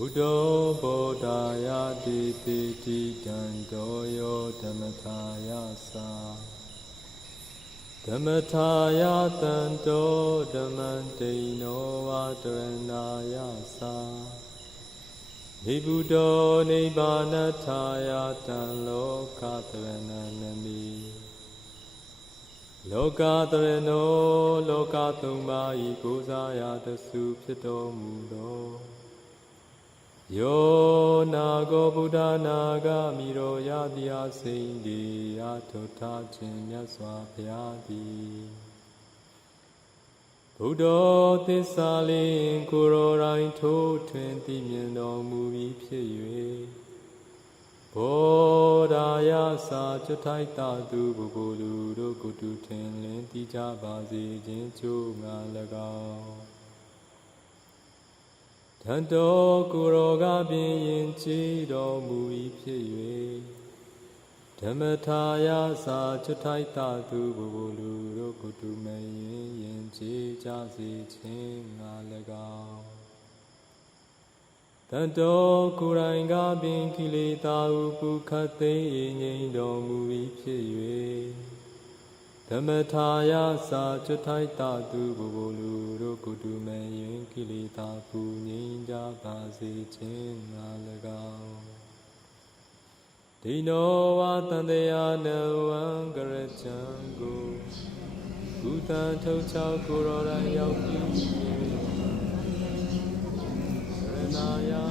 Buddho Bodhaya Dipiti Dandoyo Dhammataya Sa Dhammataya Dando Dhammantino Vadaranaya Sa Nibuddho Nibbanataya Lokathrananami Lokathranno Lokathumma Ikosaya Dasu Phito Mudo Yo Nago Buddha Naga Miro Yadya Sindi Atota Chinya Swapyadi Buddha Tissalin Kuro Rain To 20 Miendo Muvi Pye Bodhaya Sa Chatai Tatu Bubulu Rokutu Tenlin Tija Bazi Jinchu Ngalagao Tanto Kuroga Bin Chido Mui Pye Dhammataya Sa Chatai Tatu Bubulu Rokutu Mayin Yin Chi Jasi Chin Ngalagao Tanto Kuranga Bin Kilita Upu Kate Nyindo Mui Pye Dhammataya Sa Chatai Tatu Bubulu Rokutu Mayin Kilita Pu Ninja Basi Chin Ngalagao Dino Vatandeya Nawan Garachangu Gutan Tochao Kurora Yauki Renaya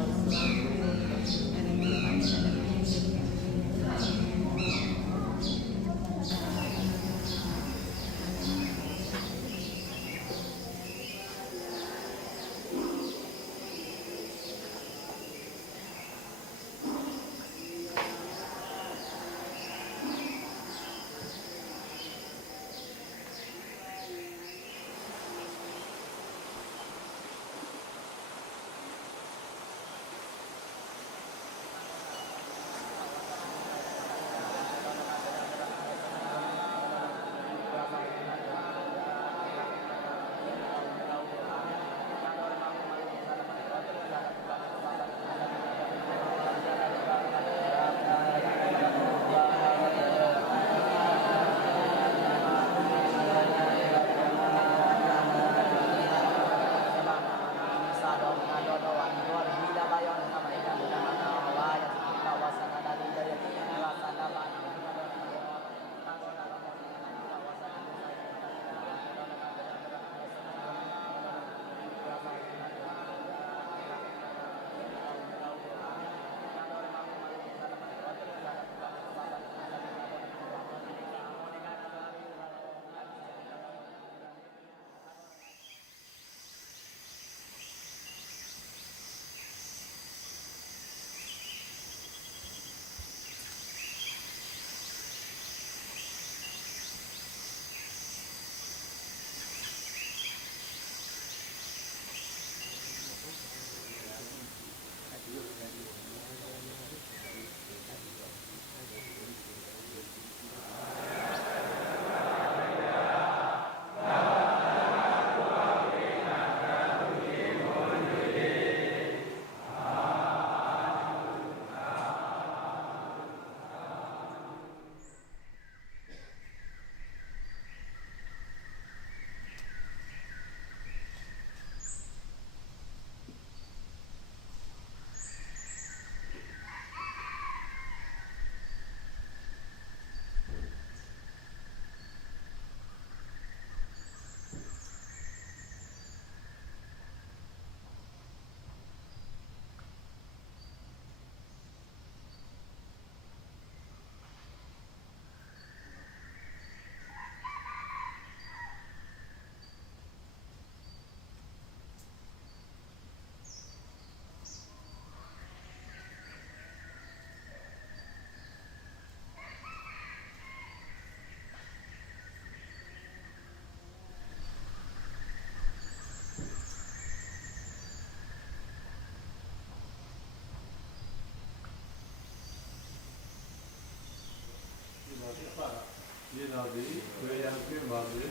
နာသည်ဝေယံပြပါစေ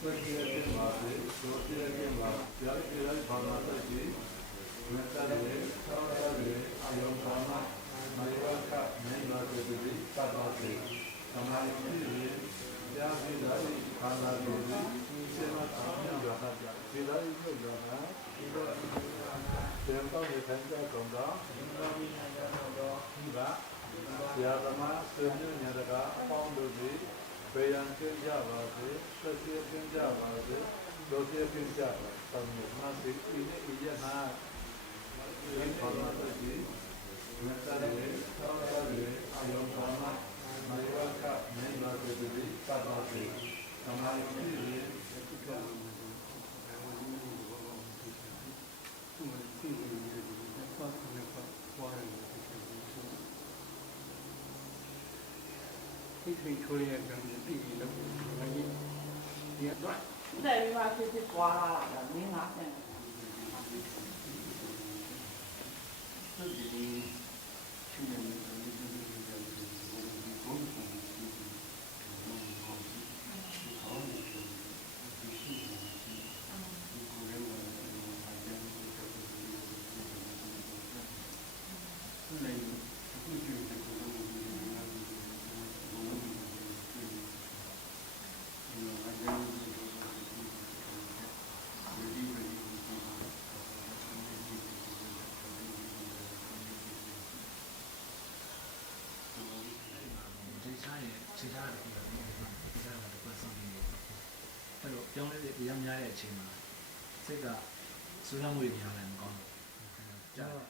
သက္ကေပြပါစေဒုတိယပြပါဗျာတိရဘာနာတတိမေတ္တာရေသောတာရေအယုံဘာနာမေဝကမေဝတတိသတ္တဝေသမာဓိရေယာဝိဒာရိခန္ဓာတို့သည်စေမသာမြတ်ရာတာဝိဒာရိပြုကြောင့်ဒီလိုတေံတော်ရဲ့ခံကြကုန်သောဒီလိုဝိညာဉ်တော်ဒီပါဆရာသမားဆွေမျိုးညာတကအပေါင်းတို့သည်ဗေယံကျင်းကြပါစေသက်သေကျင်းကြပါစေဒုတိယကျင်းကြပါသံဃာစိတ်ဤနဲ့ဤရနာဒီဘာသာတော်ကြီးမေတ္တာရေသောတာရေအယုံဘာနာမေဝကမေဝတတိသတ္တဝေသမာဓိရေဒီထိထွေးရကံဒီလို့ဒီတော့ 在于话就是刮了，没拿的。自己去年ခြေချရတယ်ပြောတယ်ခြေချတာတော့ပတ်ဆုံးနေတယ်အဲ့တော့ပြောင်းလဲတဲ့တရားများတဲ့အချိန်မှာစိတ်ကစိုးရမ်းမှုတွေများလည်းမကောင်းဘူးကြားတယ်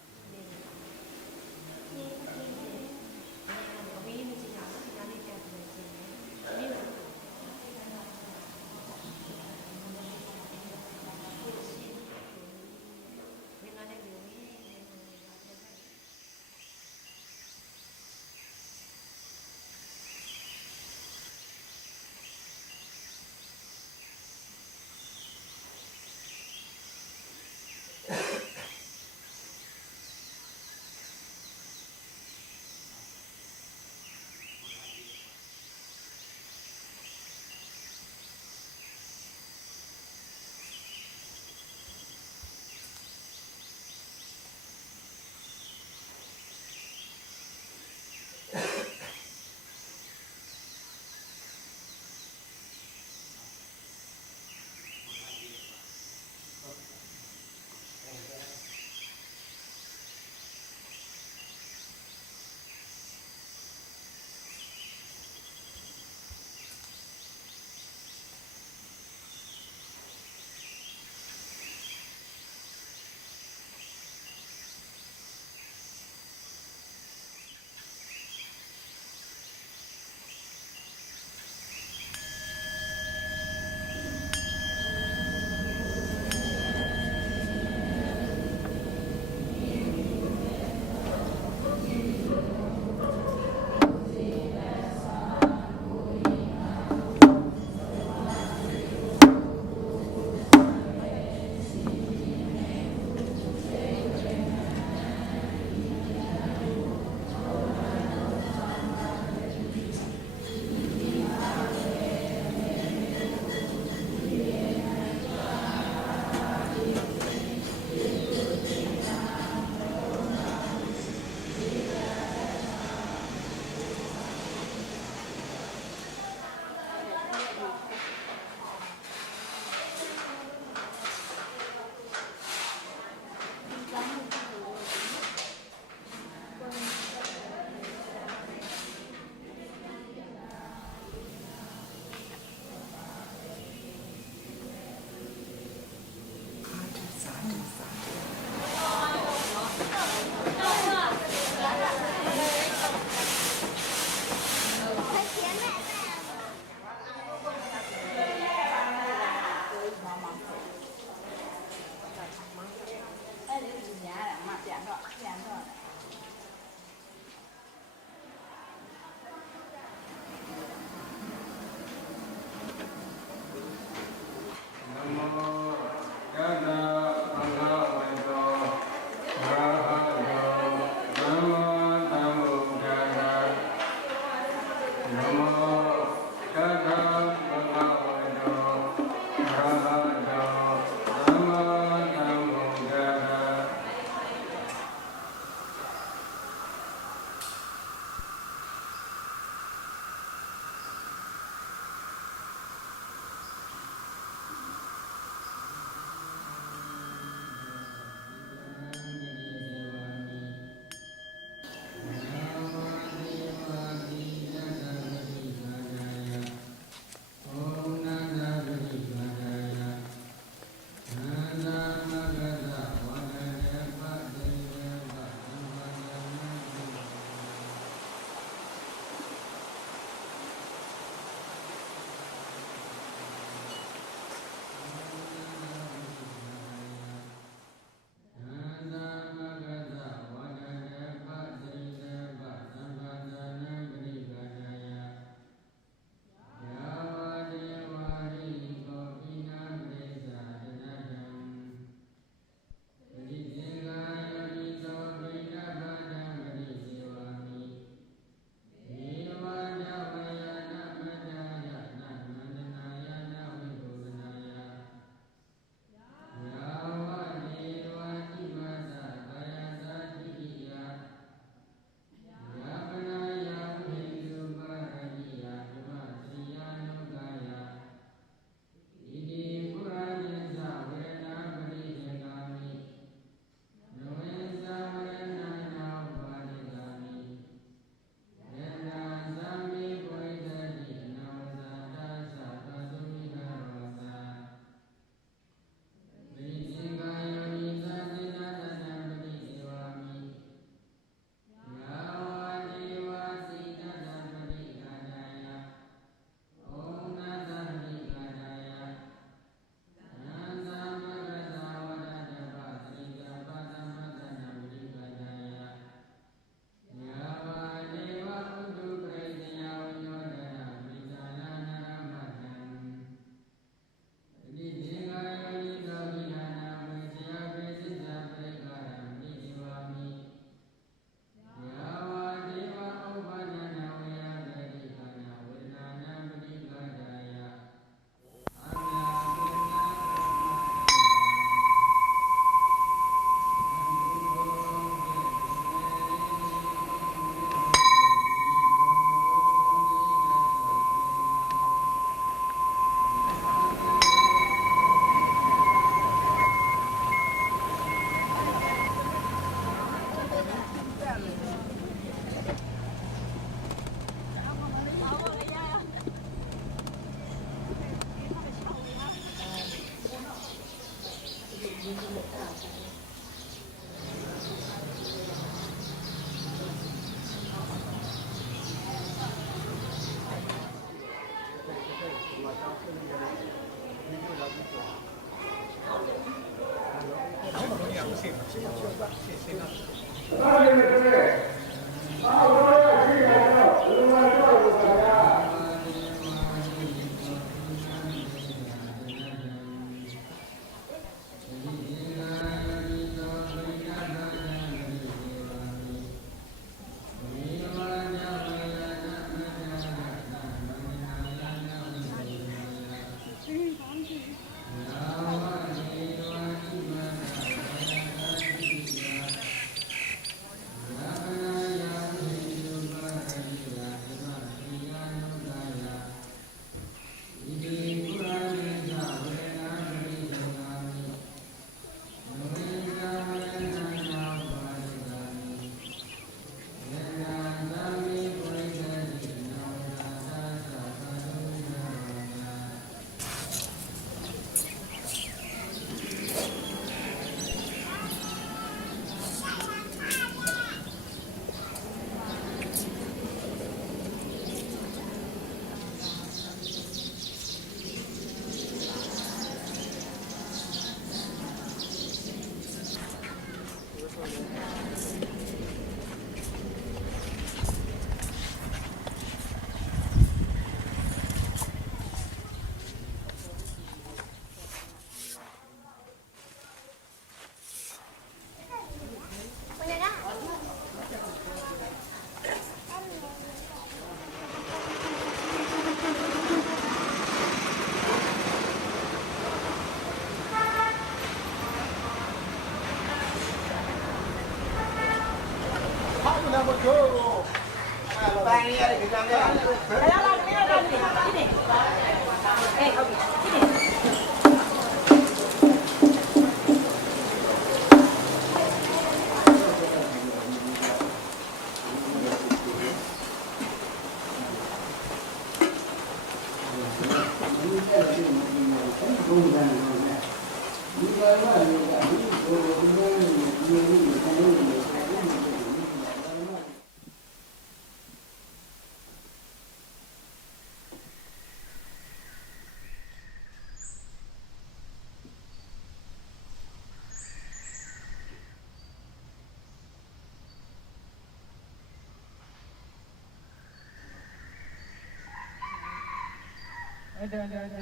အတ္တတတ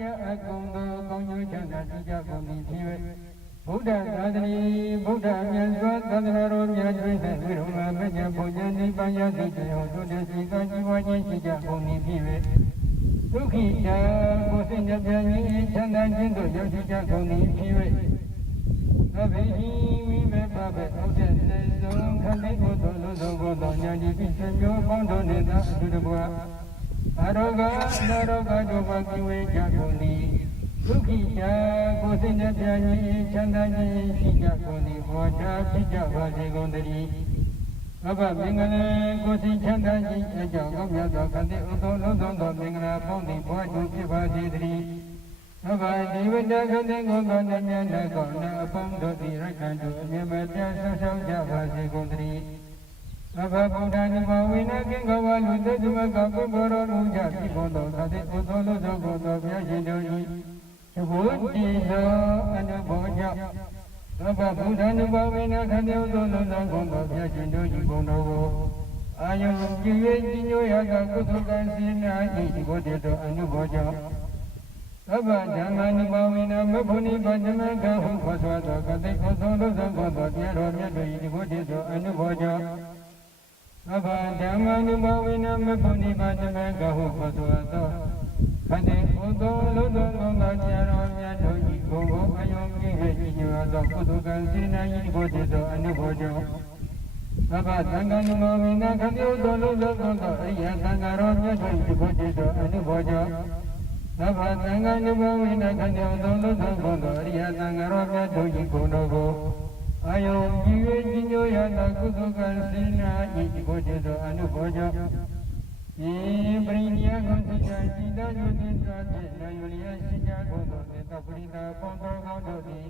ယအကုံသောကောင်းကျိုးချမ်းသာကြကုန်သည်ဖြစ်၍ဘုဒ္ဓသာသနာဘုဒ္ဓမြတ်စွာသာသနာတော်မြတ်တွင်၌ဝိရုံမမကျဘုရားနိဗ္ဗာန်ရသိကြောင့်တို့တည်းစီကជីវခြင်းရှိကြကုန်သည်ဖြစ်၍ဒုက္ခိတကိုယ်စိတ်နှပြခြင်းချမ်းသာခြင်းတို့ရောက်ရှိကြကုန်သည်ဖြစ်၍သဗ္ဗေဟိဝိမေပဘေဥဒ္ဒေစေဆုံးခန္တီကိုယ်သောလူသောကိုယ်သောဉာဏ်ကြီးဖြင့်ဆွေမျိုးပေါင်းတို့နှင့်သာအတူတကွအာရောဂနာရောဂတို့မှကိဝေကြကုန်သည်ဒုက္ခိတကိုယ်စိတ်နှပြခြင်းချမ်းသာခြင်းရှိကြကုန်သည်ဟောကြားဖြစ်ကြပါစေကုန်သတည်းအဘမင်္ဂလာကိုယ်စိတ်ချမ်းသာခြင်းအကြောင်းကောင်းမြတ်သောခန္တီဥသောလုံးစုံသောမင်္ဂလာပေါင်းသည်ဘွားကျိုးဖြစ်ပါစေတည်းအဘဒီဝတ္တခန္တီကိုယ်သောဉာဏ်နဲ့ကောင်းနာအပေါင်းတို့သည်ရက္ခဏ်တို့အမြဲမပြတ်ဆောက်ရှောက်ကြပါစေကုန်သတည်းအဘဗုဒ္ဓနိဗ္ဗာန်ဝိနာကင်္ဂဝါလူသက်သမကပုဂ္ဂိုလ်တော်မူကြဖြစ်ပေါ်သောသတိဥသောလုံးစုံသောဘုရားရှင်တို့၏သဘောတည်သောအနုဘောကြောင့်အဘဗုဒ္ဓနိဗ္ဗာန်ဝိနာခန္တီဥသောလုံးစုံသောဘုရားရှင်တို့၏ဘုံတော်ကိုအာယုံကြည်၍ကြီးညိုရသောကုသကံစေနာ၏သဘောတည်သောအနုဘောကြောင့်အဘဓမ္မနိဗ္ဗာန်ဝိနာမဘုန်နိဗ္ဗာန်ဓမ္မကဟုခေါ်ဆိုသောကတိဥသောလုံးစုံသောတရားတော်မြတ်တို့၏သဘောတည်သောအနုဘောကြောင့်အဘဓမ္မနုဘဝိနမဘုန်နိဗ္ဗာန်မကဟုခေါ်ဆိုသောခန္တီဥသောလုံးသောကောင်းသောတရားတော်မြတ်တို့၏ဘုံကိုအယုံကြည်၍ညွှန်သောကုသကံစေနာ၏ဘုဒ္ဓသောအနုဘောကြောင့်အဘသံဃာနုဘဝိနခန္တီဥသောလုံးသောကောင်းသောအရိယသံဃာတော်မြတ်တို့၏ဘုဒ္ဓသောအနုဘောကြောင့်အဘသံဃာနုဘဝိနခန္တီဥသောလုံးသောကောင်းသောအရိယသံဃာတော်မြတ်တို့၏ဘုံတော်ကိုအာယုံကြည်၍ကြီးညိုရသောကုသကံစေနာ၏ဘုဒ္ဓသောအနုဘောကြောင့်ယေပရိနိယကိုသိချာจิตတို့သင်္သာဖြင့်နာယလျက်ရှိကြကုန်သောသေတပရိသပေါင်းတော်ကောင်းတို့သည်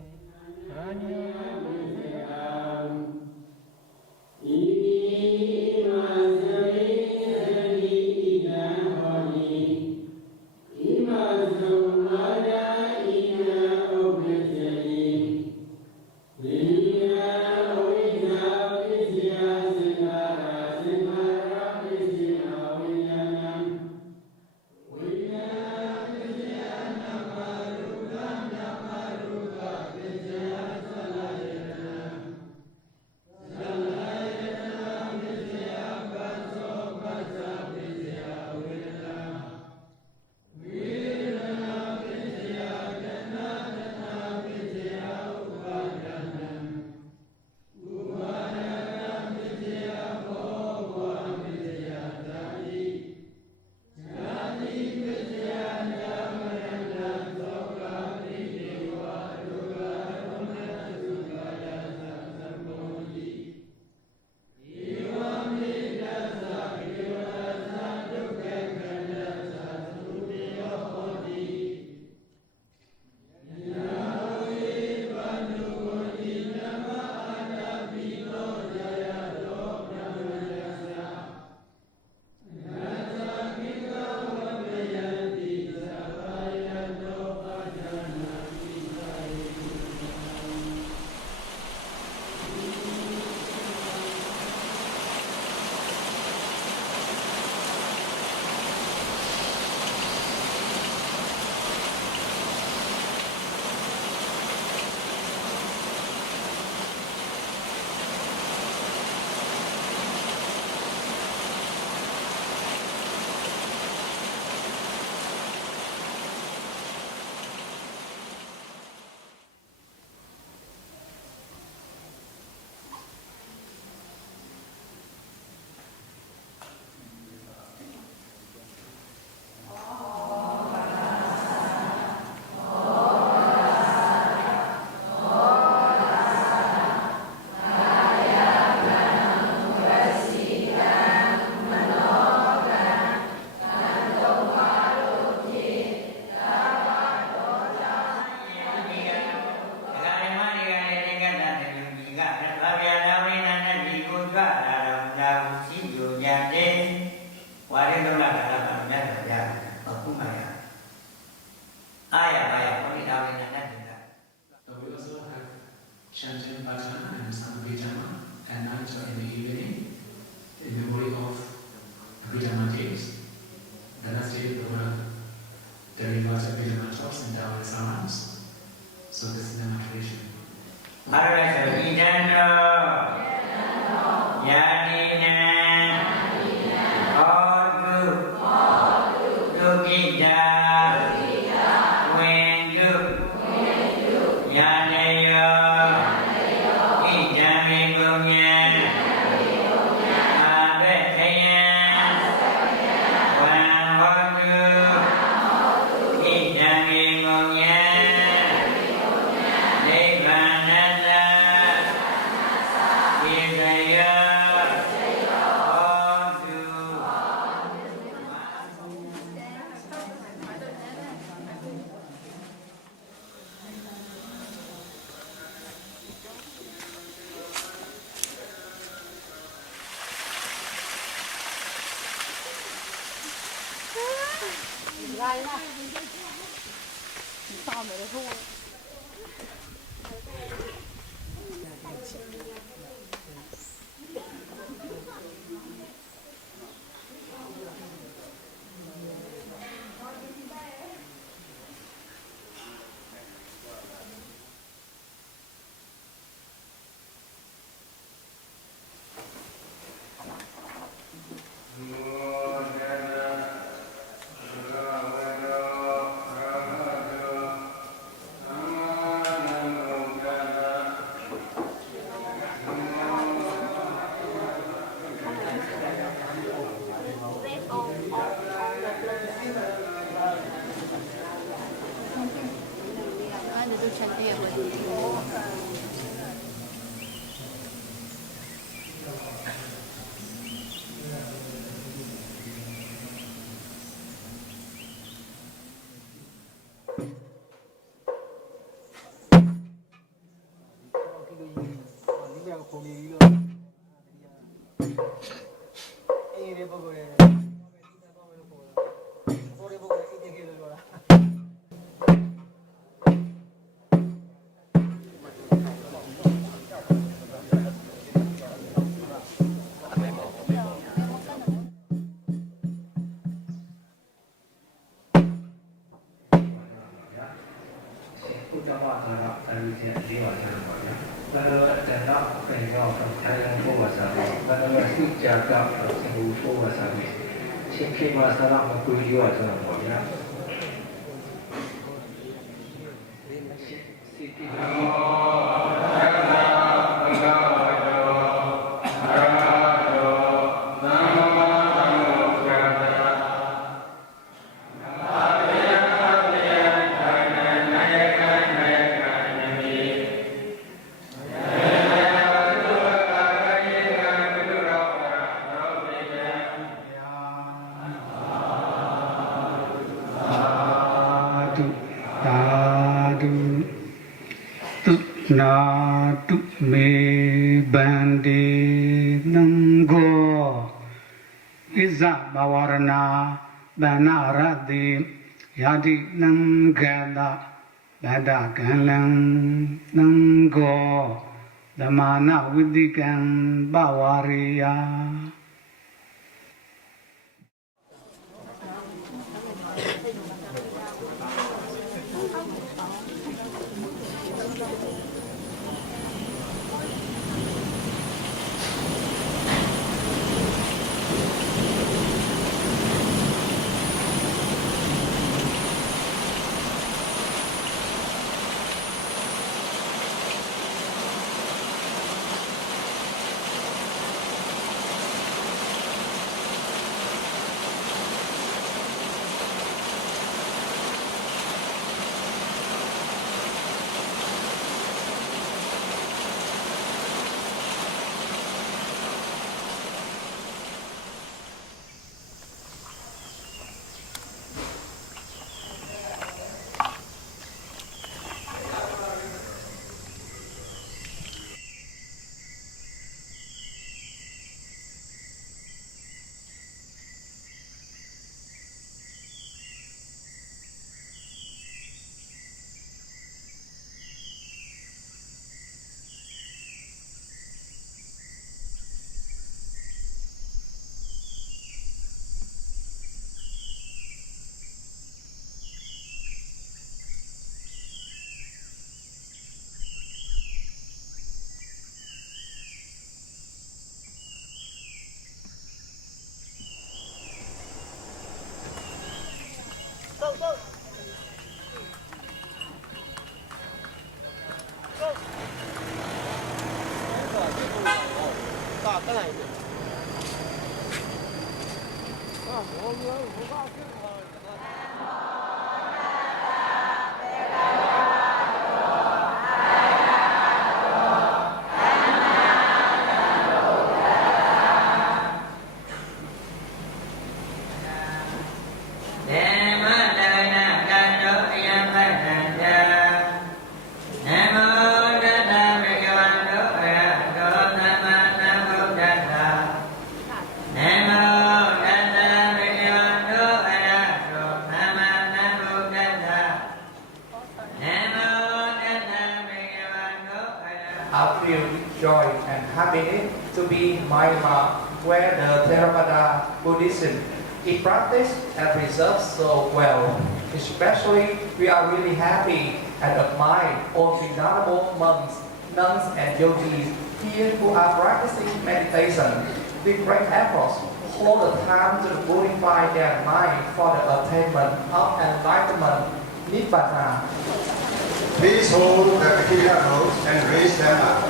Prajna and some Vijama at night or in the evening in memory of Vijama days. The last day of the world, the rivers of Vijama drops and down its arms. So this is the tradition. Na tu me bande nango iza bawarana banaradi yadi nangada bada galang nango damana widikan bawariya. I feel joy and happiness to be in Myanmar, where the Theravada Buddhism is practiced and preserved so well. Especially, we are really happy and admire all the venerable monks, nuns, and yogis here who are practicing meditation with great efforts all the time to purify their mind for the attainment of enlightenment, Nibbana. Please hold the Akira notes and raise them up.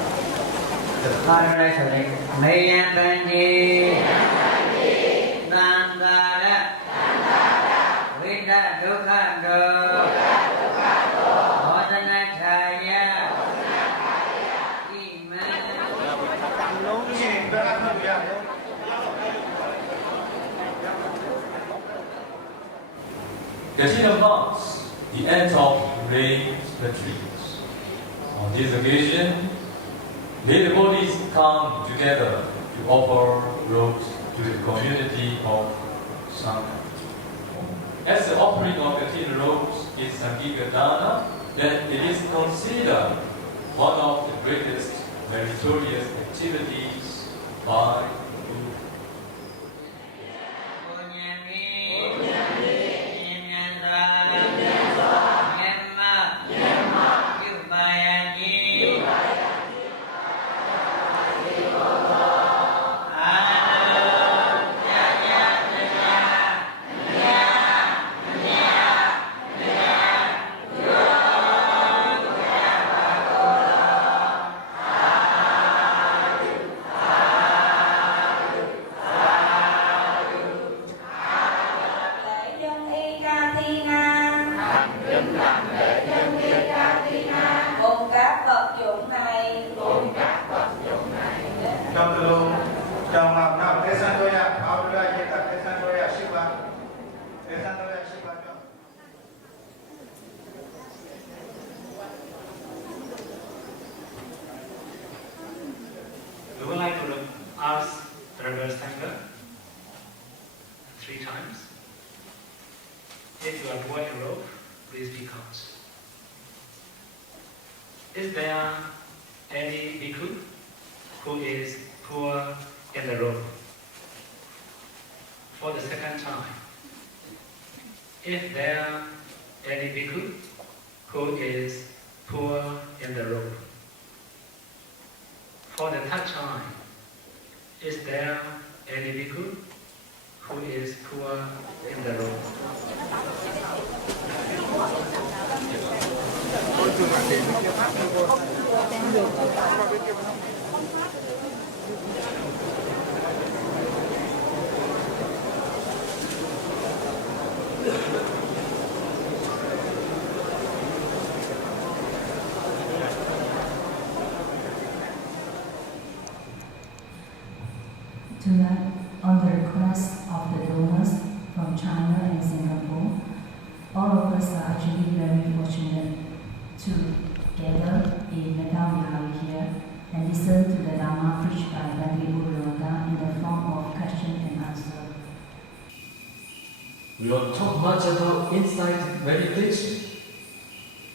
The Paradise Mayambandi Nandara Vida Dukado Modanachaya Consider monks, the end of rain retreats. On this occasion, the devotees come together to offer robes to the community of Sangha. As the offering of Kathina robes is Sangika Dana, then it is considered one of the greatest meritorious activities by We would like to ask the reverse thanker 3 times. If you are poor in robe, please speak out. Is there any bhikkhu who is poor in the robe? For the second time, if there any bhikkhu who is poor in the robe? For the third time, is there any bhikkhu who is poor in the robe? Tonight, on the request of the donors from China and Singapore, all of us are actually very fortunate to gather in Metta Vihari here and listen to the Dharma preached by Bhante Guruvada in the form of question and answer. We don't talk much about insight meditation.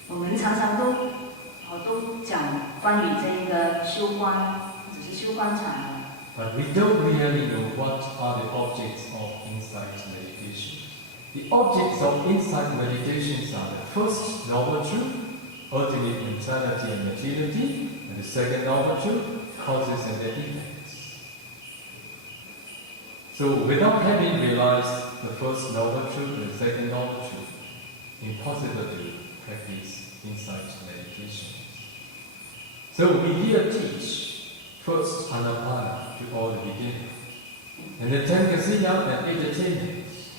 我们常常都讲关于这个修观，只是修观禅。 But we don't really know what are the objects of insight meditation. The objects of insight meditations are the first noble truth, ultimate neutrality and materiality, and the second noble truth, causes and their effects. So without having realized the first noble truth and the second noble truth, impossible to practice insight meditation. So we here teach first Anapana to all the beginning, and then 10 Kasina and 8 attainments.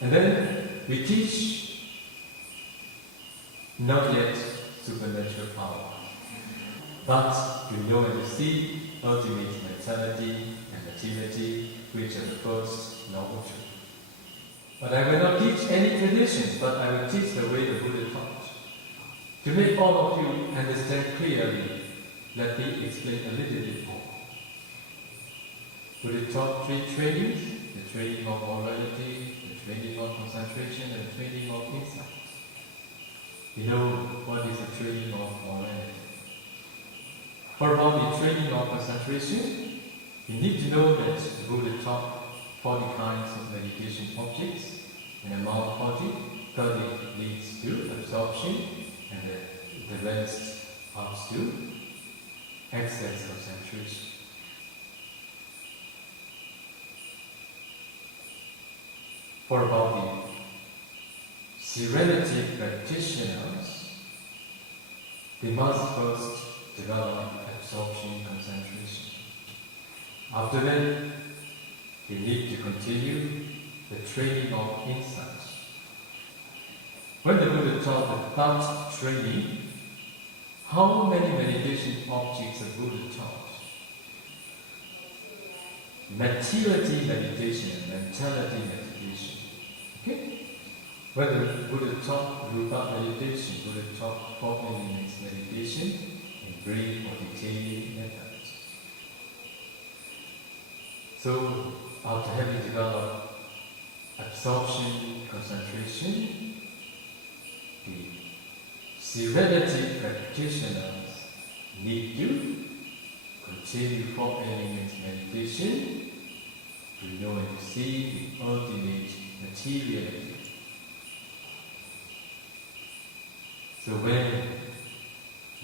And then we teach not yet supernatural power, but you know and you see ultimate mentality and materiality, which are the first noble truth. But I will not teach any tradition, but I will teach the way the Buddha taught. To make all of you understand clearly, let me explain a little bit more. Buddha taught 3 trainings: the training of morality, the training of concentration, and the training of insight. You know what is the training of morality? For about the training of concentration, you need to know that the Buddha taught 40 kinds of meditation objects, and among 30 leads to absorption, and the rest comes to excess concentration. For about the serenity practitioners, they must first develop absorption concentration. After that, they need to continue the training of insight. When the Buddha taught the thought training, how many meditation objects the Buddha taught? Materiality meditation and mentality meditation. Okay? When the Buddha taught Rupa meditation, Buddha taught 4 elements meditation in brief or detailed methods. So, after having developed absorption, concentration, the serenity practitioners need to continue 4 elements meditation to know and to see the ultimate materiality. So when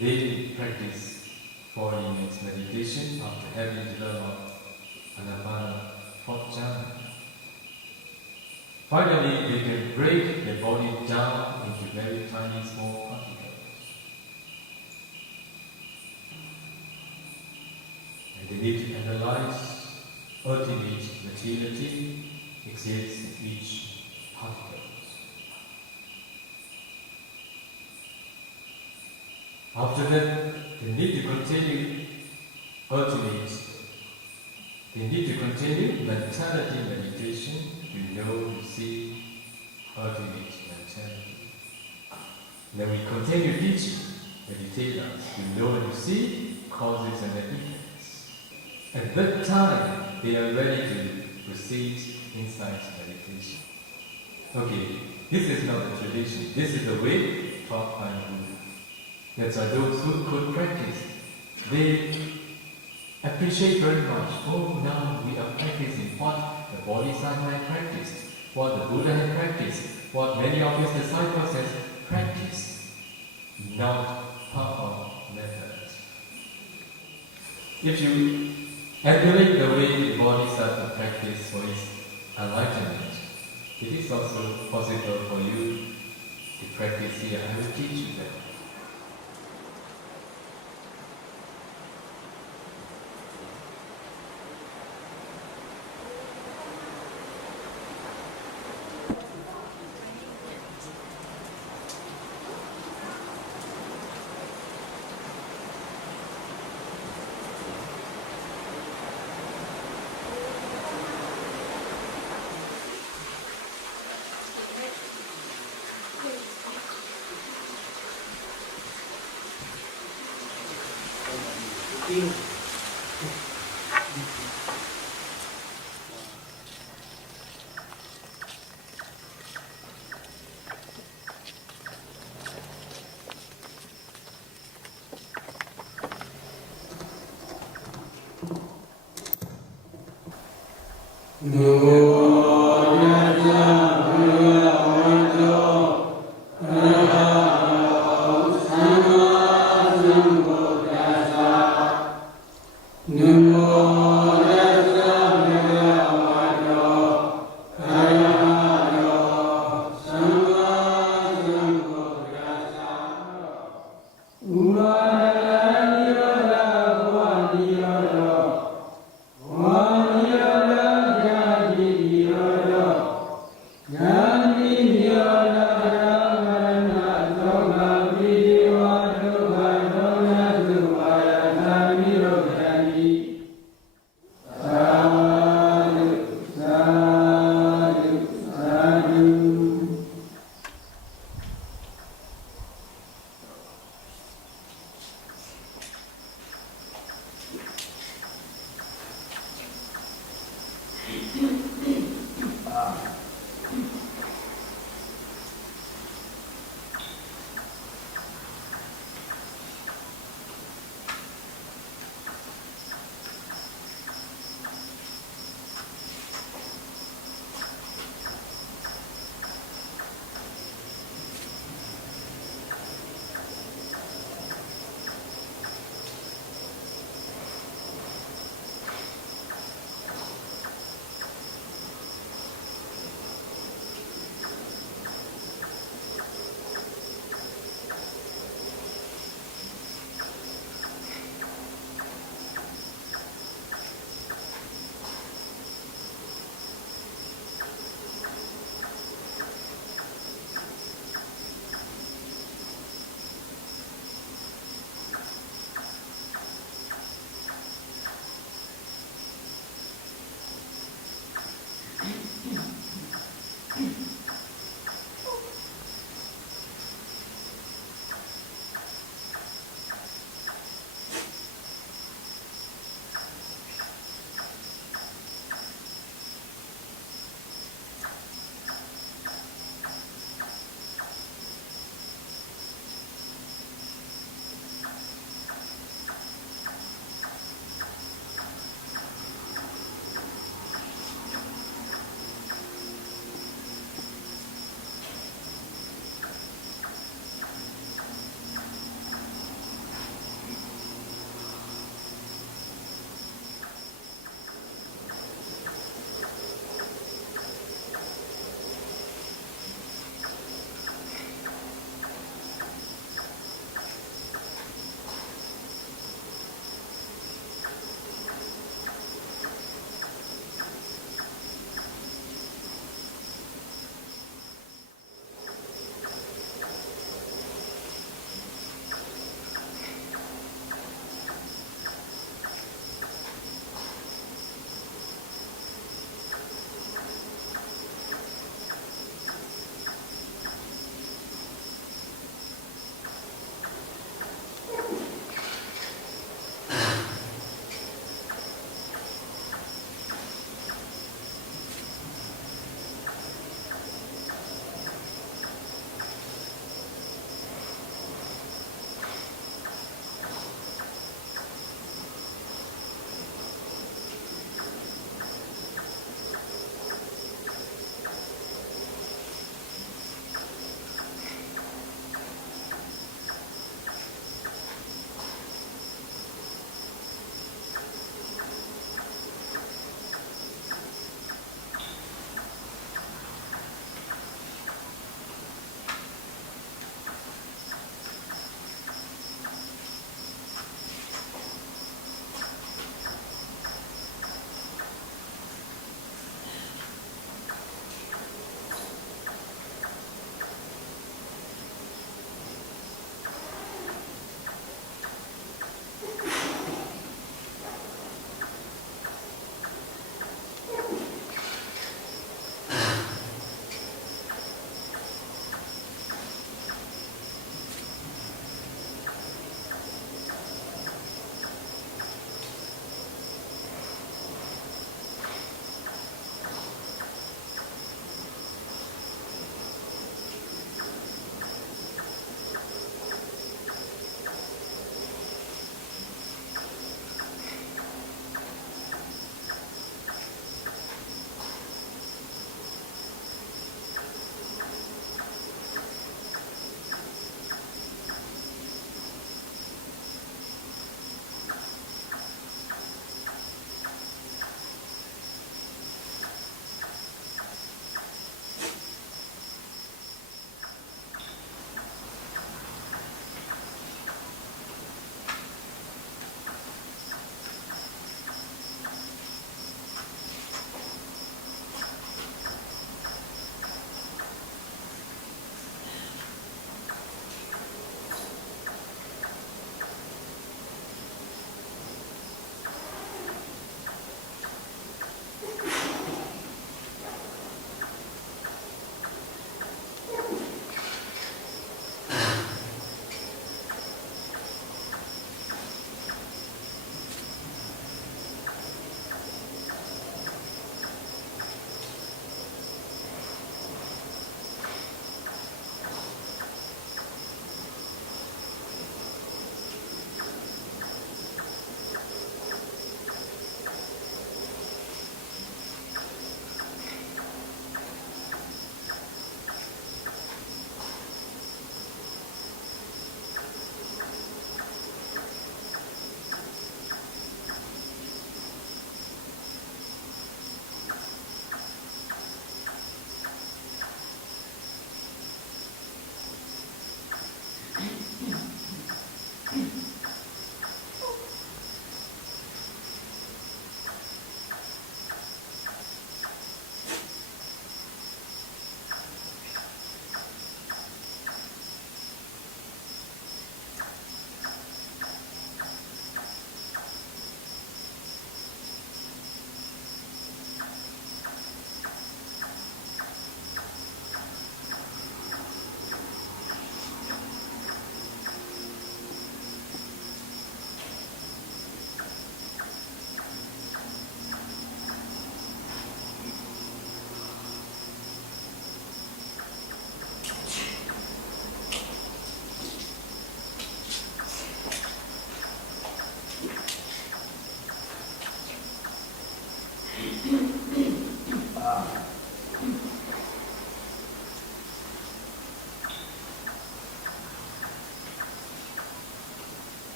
they practice 4 elements meditation after having developed Anapana 4th jhana, finally they can break the body down into very tiny small particles. And they need to analyze ultimate materiality exists in each particle. After that, they need to continue mentality meditation to know, to see ultimate mentality. Then we continue teaching meditators to know and to see causes and effects. At that time, they are ready to proceed insight meditation. Okay, this is not a tradition. This is the way taught by the Buddha. That's why those who could practice, they appreciate very much. Oh, now we are practicing what the Bodhisattva practiced, what the Buddha had practiced, what many of his disciples have practiced, not proper methods. If you emulate the way the Bodhisattva practiced for his enlightenment, it is also possible for you to practice here. I will teach you that. Ura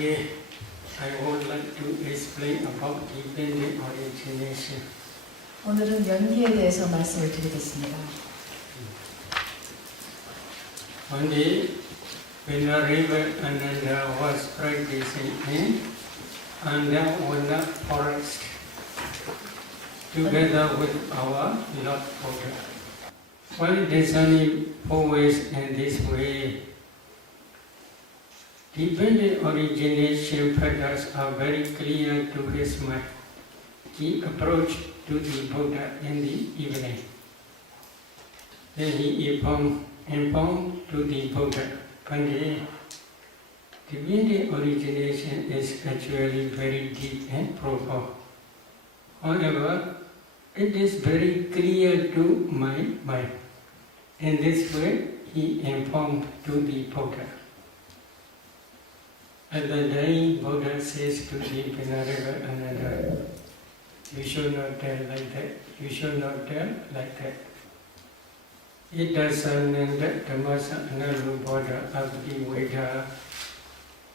Today, I would like to explain about dependent origination. 오늘은 연기에 대해서 말씀을 드리겠습니다. One day, when a river Ananda was practicing in Andavana forest, together with our Lord Buddha. While discerning always in this way, dependent origination patterns are very clear to his mind. He approached to the Buddha in the evening. Then he informed to the Buddha, Pandit, dependent origination is actually very deep and profound. However, it is very clear to my mind. In this way, he informed to the Buddha. At the day, Buddha says to the Venerable Ananda, you should not tell like that, you should not tell like that. Itasananda Dhammasa Analubodha Abdi Veda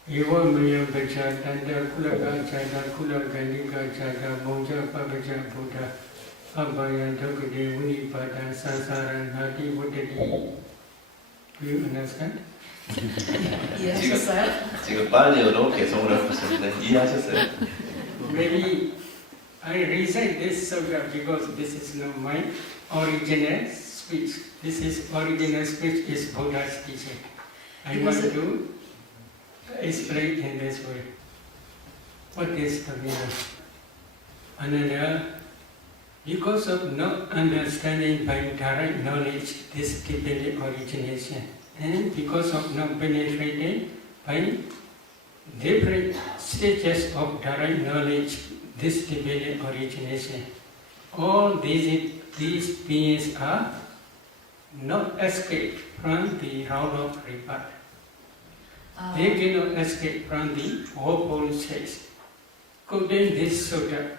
Eva Maya Bacha Tanda Kulaga Chada Kula Gandika Chada Moja Pabaja Buddha Abhaya Dhokade Unipada Sansara Nadi Buddhati. Do you understand? 이해하셨어요? 지금 빨리어로 계속 하셨는데 이해하셨어요? Maybe I recite this sutta because this is not my original speech. This is original speech is Buddha's teaching. I want to explain in this way. What is the meaning? Another, because of not understanding by direct knowledge this dependent origination, and because of not penetrating by different stages of direct knowledge this dependent origination, all these beings are not escape from the round of rebirth. They cannot escape from the woeful states. Quoting this sutta,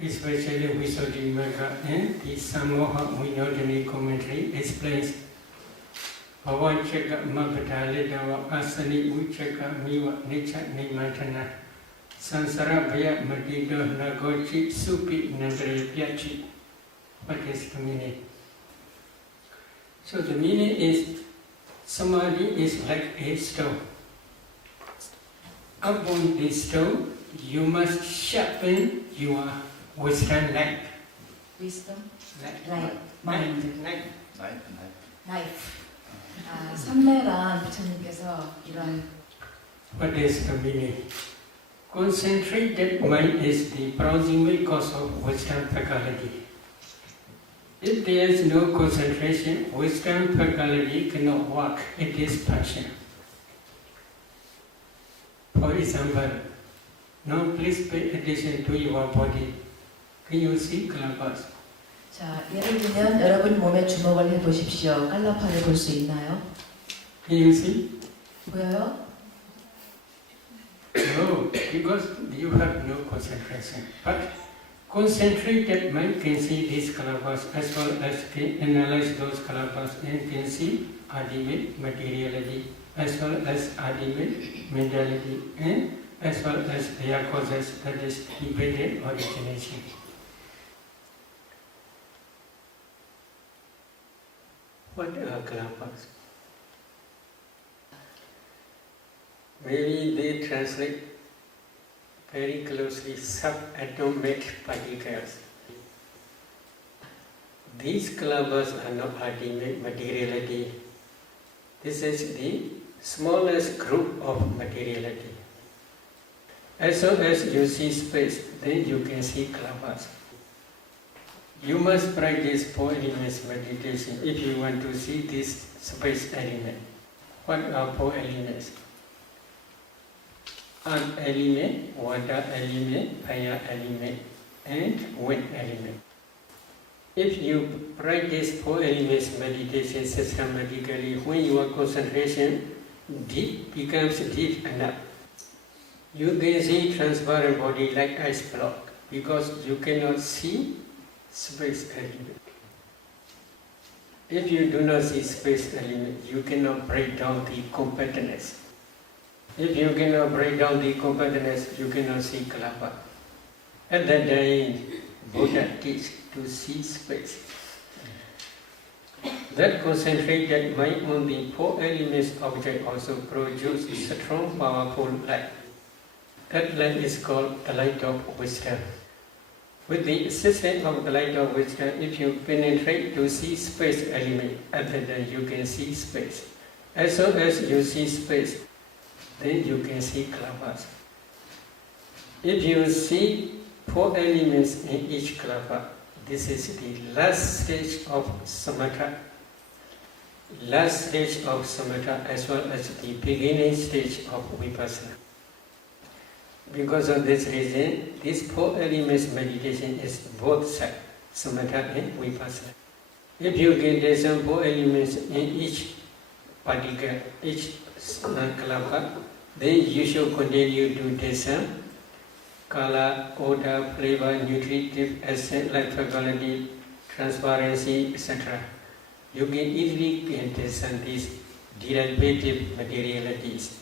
especially Visuddhimagga and the Samoha Vinodani commentary explains Bhavachaka Mabhadalidawa Asani Uchaka Miwa Nicha Nimatana Sansara Bhaya Madido Nagochi Supi Nagare Pyachi. What is the meaning? So the meaning is Samadhi is like a stone. Upon this stone, you must sharpen your wisdom light. Wisdom, Light. mind, 나이프. 삼매란 부처님께서 이런 What is the meaning? Concentrated mind is the proximate cause of wisdom faculty. If there is no concentration, wisdom faculty cannot work. It is passion. For example, now please pay attention to your body. Can you see calabash? 자, 예를 들면 여러분 몸에 주목을 해보십시오. 깔라파를 볼 수 있나요? Can you see? 보여요? No, because you have no concentration. But concentrated mind can see these calabash as well as can analyze those calabash and can see ultimate materiality as well as ultimate mentality and as well as their causes, that is dependent origination. What are calabash? Maybe they translate very closely subatomic particles. These calabash are not ultimate materiality. This is the smallest group of materiality. As soon as you see space, then you can see calabash. You must practice 4 elements meditation if you want to see this space element. What are 4 elements? Earth element, water element, fire element, and wind element. If you practice 4 elements meditation systematically, when your concentration becomes deep enough, you can see transparent body like ice block because you cannot see space element. If you do not see space element, you cannot break down the compactness. If you cannot break down the compactness, you cannot see kalapa. At that time, Buddha teaches to see space. That concentrated mind on the four elements object also produces strong, powerful light. That light is called the light of wisdom. With the assistance of the light of wisdom, if you penetrate to see space element, at that time you can see space. As soon as you see space, then you can see kalapas. If you see four elements in each kalapa, this is the last stage of samatha. Last stage of samatha as well as the beginning stage of vipassana. Because of this reason, this four elements meditation is both sides, samatha and vipassana. If you can discern four elements in each particle, each kalapa, then you should continue to discern color, odor, flavor, nutritive, acid, light quality, transparency, etc. You can easily discern these derivative materialities.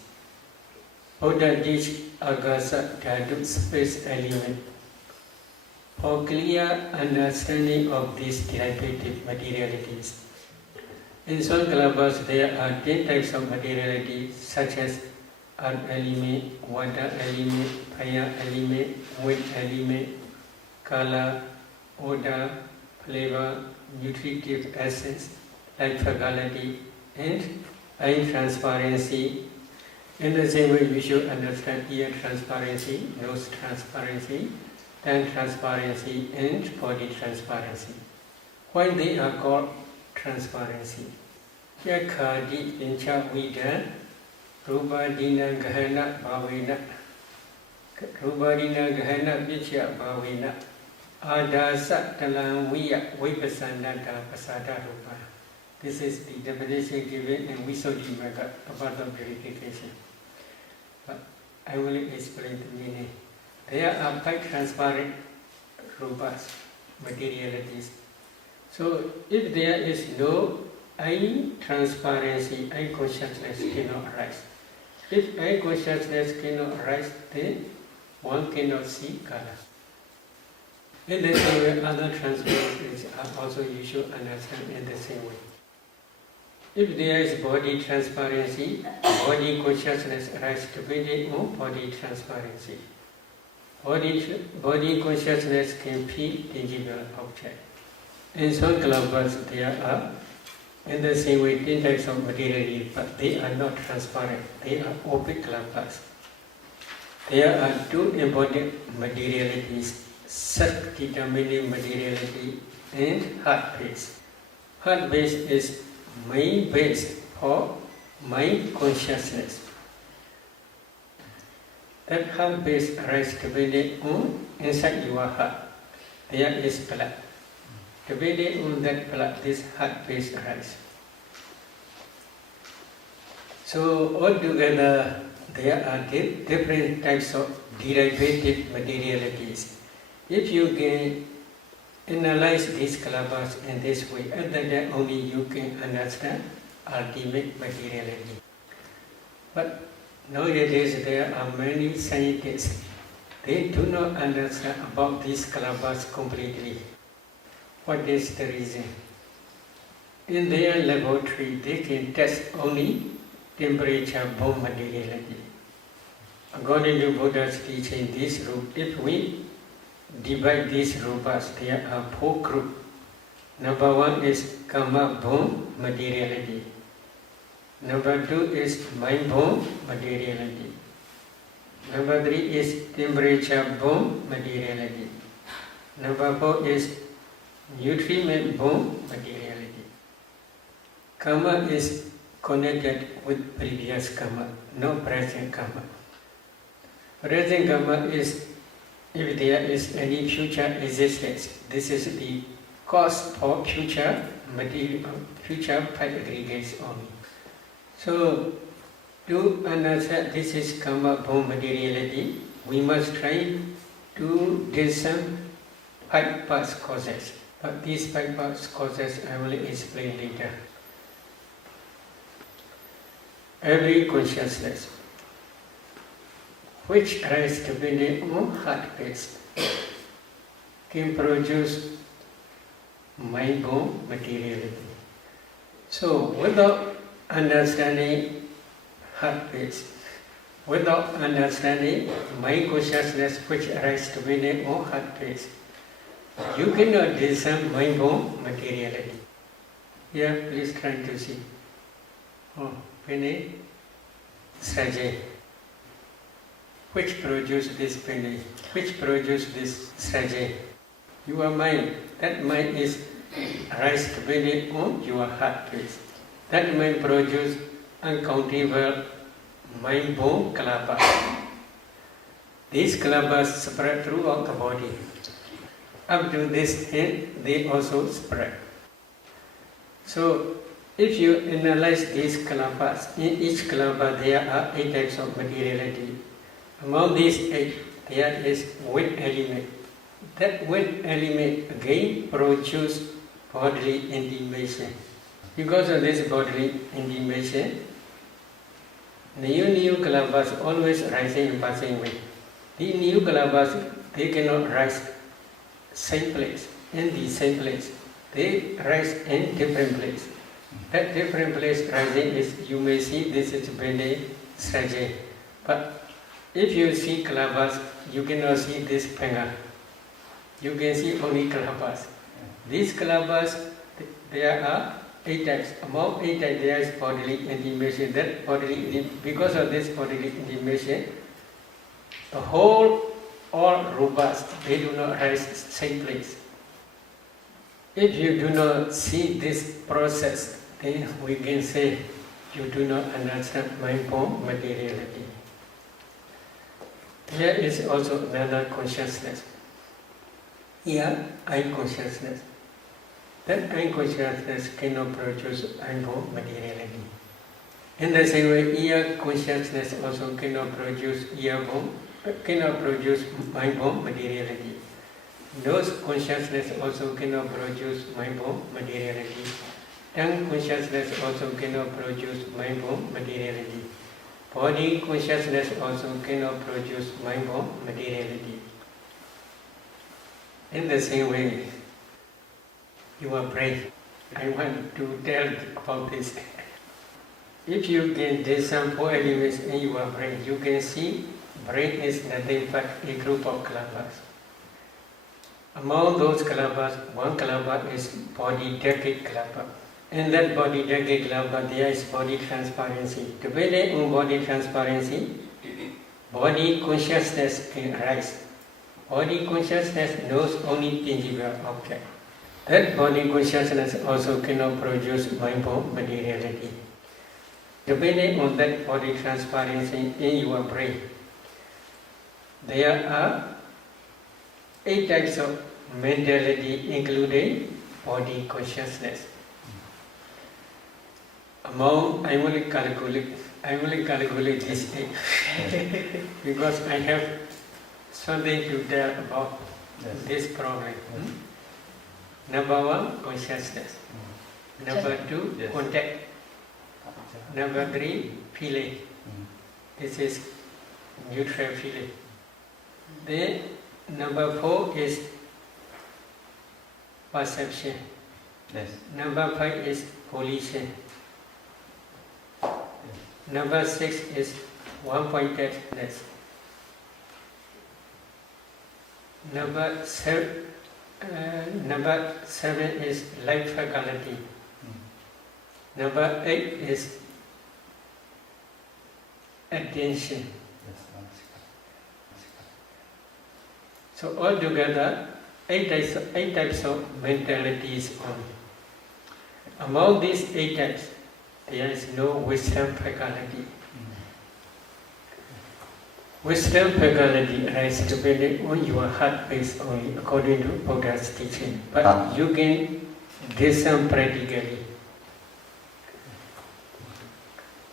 Buddha teaches agasa dhatu space element. For clear understanding of these derivative materialities. In some kalapas there are 10 types of materiality such as earth element, water element, fire element, wind element, color, odor, flavor, nutritive essence, light faculty, and eye transparency. In the same way, you should understand ear transparency, nose transparency, tongue transparency, and body transparency. Why they are called transparency? Yakhadi pincha vida, rubadina gahana bhavina, rubadina gahana picha bhavina, adasa talang viya vipasanada pasada rupa. This is the definition given in Visuddhimagga about the purification. But I will explain the meaning. There are 5 transparent rupas, materialities. So if there is no eye transparency, eye consciousness cannot arise. If eye consciousness cannot arise, then one cannot see color. In the same way, other transparencies are also you should understand in the same way. If there is body transparency, body consciousness arises depending on body transparency. Body consciousness can feel tangible object. In some kalapas there are, in the same way, 10 types of materiality, but they are not transparent. They are opaque kalapas. There are 2 important materialities, self-determining materiality and heart base. Heart base is main base for mind consciousness. That heart base arises depending on inside your heart. There is blood. Depending on that blood, this heart base arises. So altogether, there are different types of derivative materialities. If you can analyze these kalapas in this way, and then only you can understand ultimate materiality. But nowadays there are many scientists. They do not understand about these kalapas completely. What is the reason? In their laboratory, they can test only temperature-borne materiality. According to Buddha's teaching, this group, if we divide these rupas, there are 4 groups. Number 1 is karma-borne materiality. Number 2 is mind-borne materiality. Number 3 is temperature-borne materiality. Number 4 is nutriment-borne materiality. Karma is connected with previous karma, not present karma. Present karma is if there is any future existence. This is the cause for future material, future five aggregates only. So, to understand this is karma-borne materiality, we must try to discern 5 past causes. But these 5 past causes I will explain later. Every consciousness which arise depending on heart pace, can produce mind-born materiality. So, without understanding heart pace, without understanding mind consciousness which arises depending on heart pace, you cannot discern mind-born materiality. Here, please try to see. Penny, Sajay. Which produce this penny? Which produce this Sajay? Your mind. That mind is arise depending on your heart pace. That mind produce uncountable mind-born kalabas. These kalabas spread throughout the body. Up to this end, they also spread. So, if you analyze these kalabas, in each kalaba there are 8 types of materiality. Among these 8, there is wind element. That wind element again produces bodily intimation. Because of this bodily intimation, new kalabas always rising and passing away. The new kalabas, they cannot rise same place, in the same place. They rise in different place. That different place rising is, you may see this is Bene Sraje. But if you see kalabas, you cannot see this panga. You can see only kalabas. These kalabas, there are 8 types. Among 8 types, there is bodily intimation. That bodily, because of this bodily intimation, the whole, all rupas, they do not rise same place. If you do not see this process, then we can say you do not understand mind-born materiality. There is also another consciousness. Here, I consciousness. That I consciousness cannot produce mind-born materiality. In the same way, ear consciousness also cannot produce mind-born materiality. Nose consciousness also cannot produce mind-born materiality. Tongue consciousness also cannot produce mind-born materiality. Body consciousness also cannot produce mind-born materiality. In the same way, your brain, I want to tell about this. If you can discern 4 elements in your brain, you can see brain is nothing but a group of kalabas. Among those kalabas, one kalaba is body decade kalaba. In that body decade kalaba, there is body transparency. Depending on body transparency, body consciousness can arise. Body consciousness knows only tangible object. That body consciousness also cannot produce mind-born materiality. Depending on that body transparency in your brain, there are 8 types of mentality, including body consciousness. Among, I will calculate this thing because I have something to tell about this problem. Number 1, consciousness. Number 2, contact. Number 3, feeling. This is neutral feeling. Then number 4 is perception. Number 5 is volition. Number 6 is one-pointedness. Number 7 is life faculty. Number 8 is attention. So altogether, 8 types of mentalities only. Among these 8 types, there is no wisdom faculty. Wisdom faculty arises depending on your heart pace only, according to Buddha's teaching. But you can discern practically.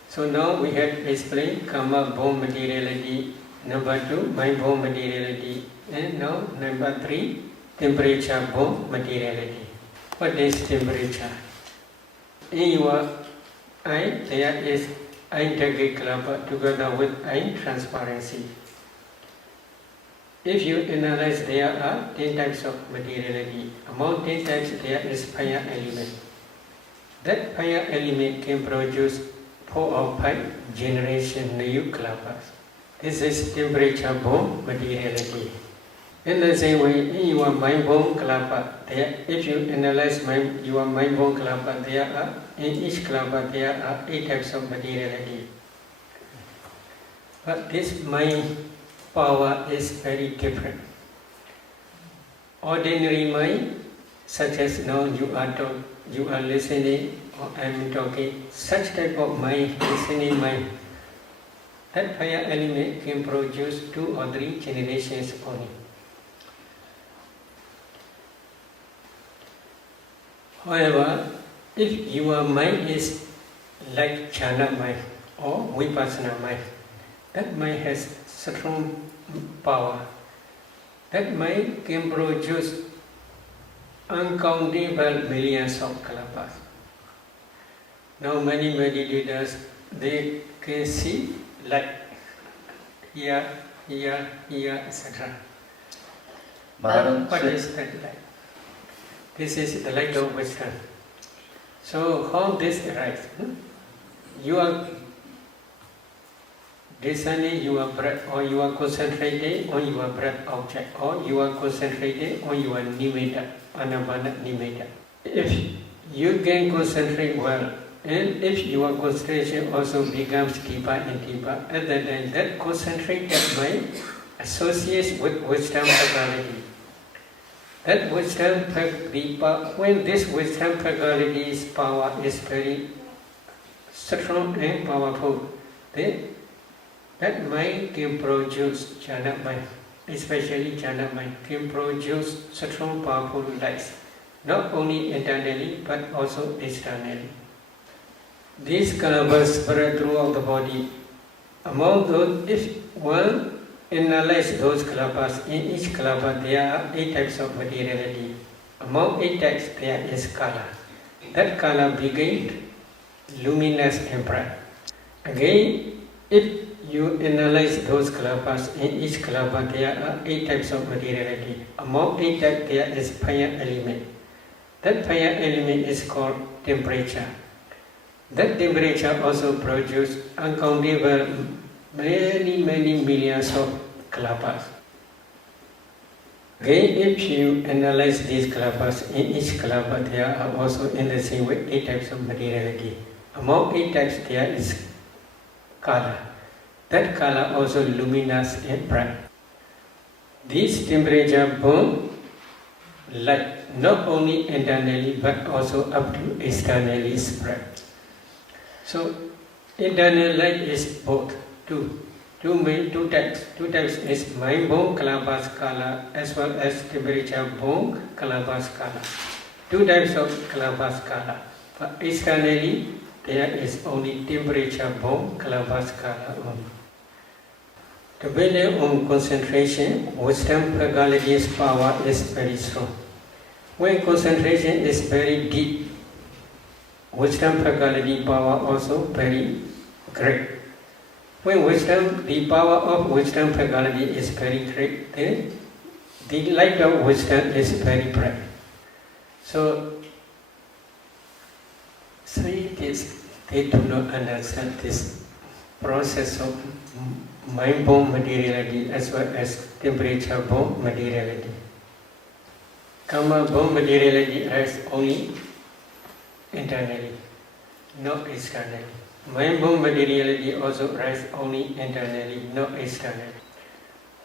So now we have explained karma-born materiality, number 2, mind-born materiality, and now number 3, temperature-born materiality. What is temperature? In your eye, there is eye decade club together with eye transparency. If you analyze, there are 10 types of materiality. Among 10 types, there is fire element. That fire element can produce 4 or 5 generation new klapas. This is temperature-borne materiality. In the same way, in your mind-borne klapa, if you analyze your mind-borne klapa, in each klapa there are 8 types of materiality. But this mind power is very different. Ordinary mind, such as now you are listening or I am talking, such type of mind, listening mind, that fire element can produce 2 or 3 generations only. However, if your mind is like jhana mind or vipassana mind, that mind has strong power. That mind can produce uncountable millions of kalapas. Now many meditators, they can see light here, etc. What is that light? This is the light of wisdom. So how this arises? You are discerning your breath, or you are concentrating on your breath object, or you are concentrating on your nimitta, anapana nimitta. If you can concentrate well, and if your concentration also becomes deeper and deeper, at that time that concentrated mind associates with wisdom faculty. That wisdom faculty, when this wisdom faculty's power is very strong and powerful, then that mind can produce jhana mind, especially jhana mind, can produce strong powerful lights, not only internally but also externally. These kalapas spread throughout the body. Among those, if one analyze those kalapas, in each kalapa there are 8 types of materiality. Among 8 types there is kala. That kala begins luminous and bright. Again, if you analyze those kalapas, in each kalapa there are 8 types of materiality. Among 8 types there is fire element. That fire element is called temperature. That temperature also produces uncountable many millions of kalapas. Again, if you analyze these kalapas, in each kalapa there are also in the same way 8 types of materiality. Among 8 types there is kala. That kala also luminous and bright. This temperature burn light not only internally but also up to externally spread. So internal light is both two types. 2 types is mind-borne kalapas kala as well as temperature-borne kalapas kala. 2 types of kalapas kala. But externally there is only temperature-borne kalapas kala only. Depending on concentration, wisdom faculty's power is very strong. When concentration is very deep, wisdom faculty power also very great. When the power of wisdom faculty is very great, then the light of wisdom is very bright. So scientists, they do not understand this process of mind-borne materiality as well as temperature-borne materiality. Karma-borne materiality is only internally, not externally. Mind-borne materiality also arises only internally, not externally.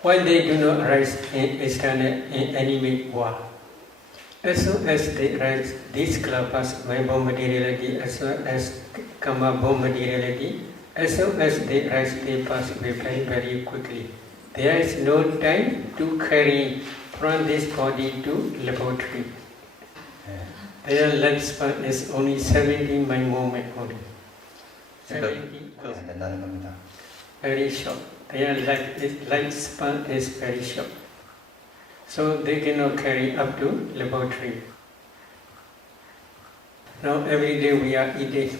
Why they do not arise externally in any way? As soon as they arise, these kalapas, mind-borne materiality as well as karma-borne materiality, as soon as they arise, they pass away very quickly. There is no time to carry from this body to laboratory. Their lifespan is only 70 mind moment only. 70. Very short. Their lifespan is very short. So they cannot carry up to laboratory. Now every day we are eating.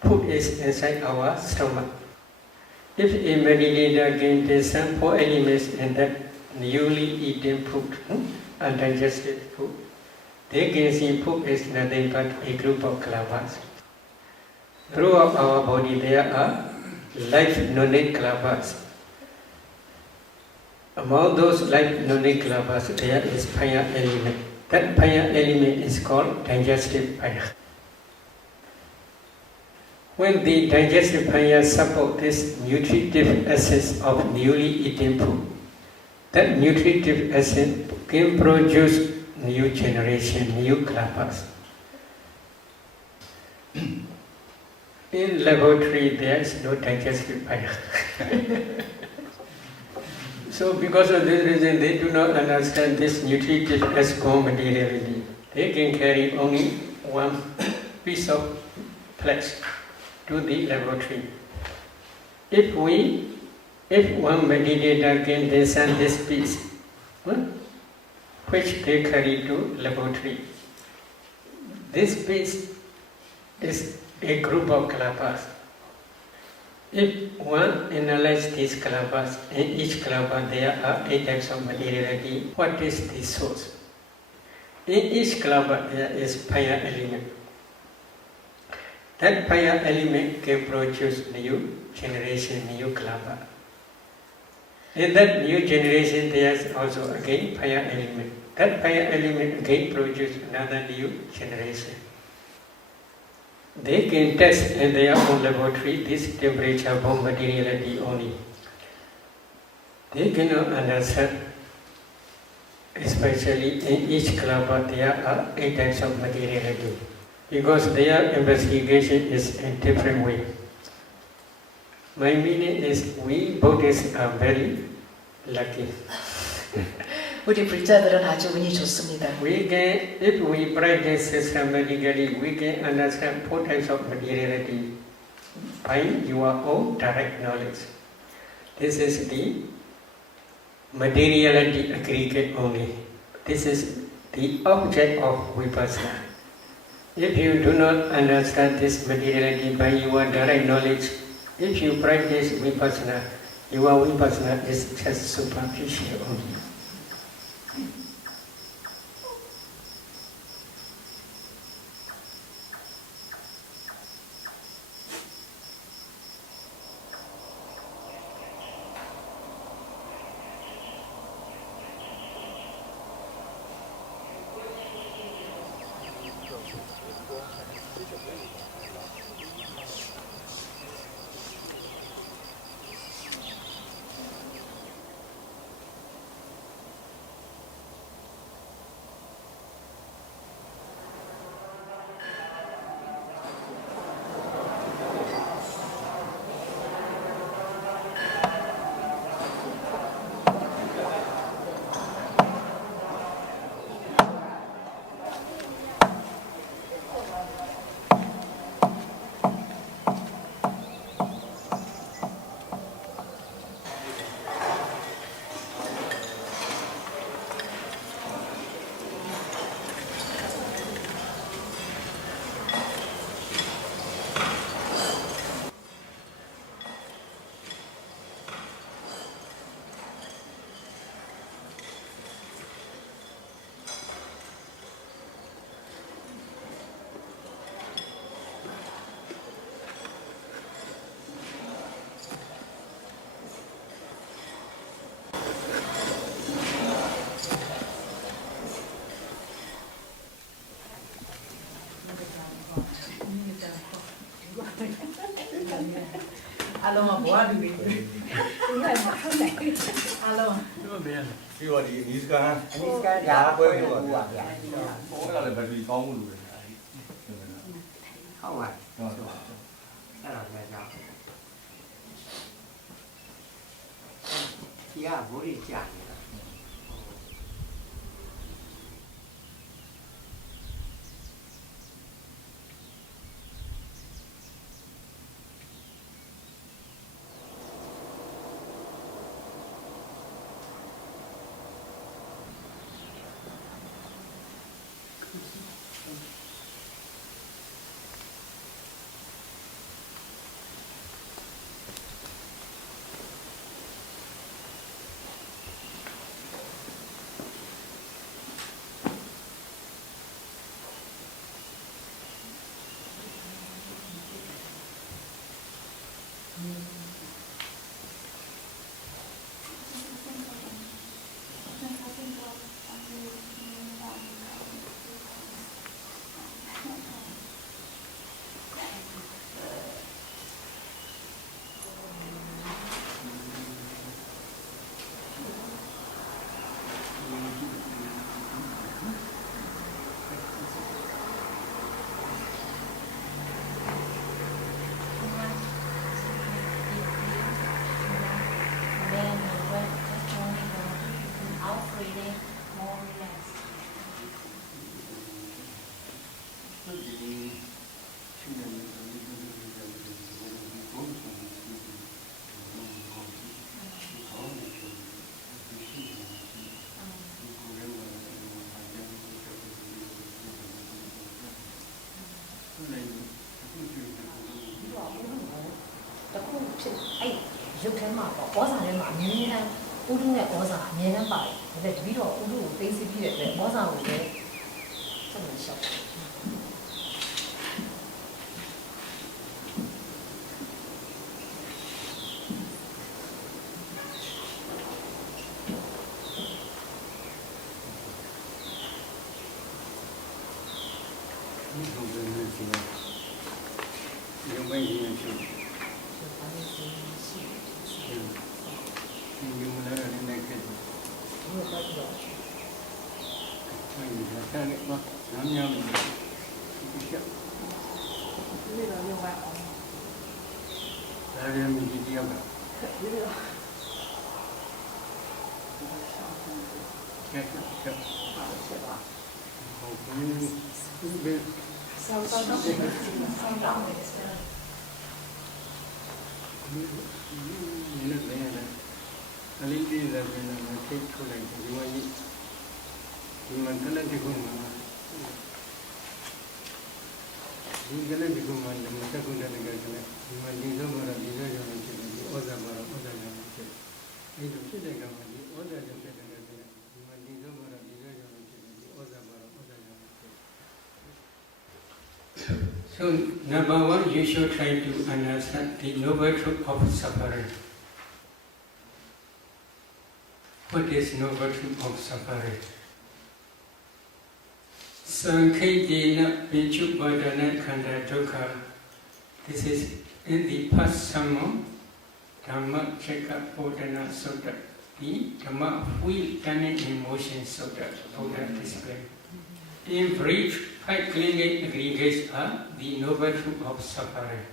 Food is inside our stomach. If a meditator can discern 4 elements in that newly eaten food, undigested food, they can see food is nothing but a group of kalapas. Throughout our body there are life nonic kalapas. Among those life nonic kalapas there is fire element. That fire element is called digestive fire. When the digestive fire supports this nutritive essence of newly eaten food, that nutritive essence can produce new generation, new kalapas. In laboratory, there is no digestive fire. So because of this reason, they do not understand this nutritive as materiality. They can carry only one piece of flesh to the laboratory. If one meditator can discern this piece, which they carry to laboratory, this piece is a group of kalapas. If one analyzes these kalapas, in each kalapa there are 8 types of materiality. What is the source? In each kalapa there is fire element. That fire element can produce new generation, new kalapa. In that new generation there is also again fire element. That fire element again produces another new generation. They can test in their own laboratory this temperature bomb materiality only. They cannot understand, especially in each kalapa there are 8 types of materiality, because their investigation is in different way. My meaning is we Buddhists are very lucky. 우리 불자들은 아주 운이 좋습니다. We can, if we practice systematically, we can understand 4 types of materiality by your own direct knowledge. This is the materiality aggregate only. This is the object of vipassana. If you do not understand this materiality by your direct knowledge, if you practice vipassana, your vipassana is just superficial only. Alo mà bỏ đi. Đúng rồi mà không này. Alo. Khi mà đi Niska giá với cái quả có là bởi vì có một người không à đó là ngày nào giá vô đi chả ထဲမှာပေါ့ဩဇာထဲမှာအမြဲတမ်းဥဒုနဲ့ဩဇာအမြဲတမ်းပါတယ်ဒါပေမဲ့တပည့်တော်ဥဒုကိုသိသိပြည့်တဲ့အတွက်ဩဇာကိုလည်းဆက်လို့ရှောက်တယ်So, number one, you should try to understand the noble truth of suffering. What is noble truth of suffering? Sankhedina Vichubhadana Khanda Dukkha. This is in the past sermon, Dhamma Chekka Bodhana Sutta, the Dhamma Wheel Turning in Motion Sutta, Buddha explained. In brief, 5 clinging aggregates are the noble truth of suffering.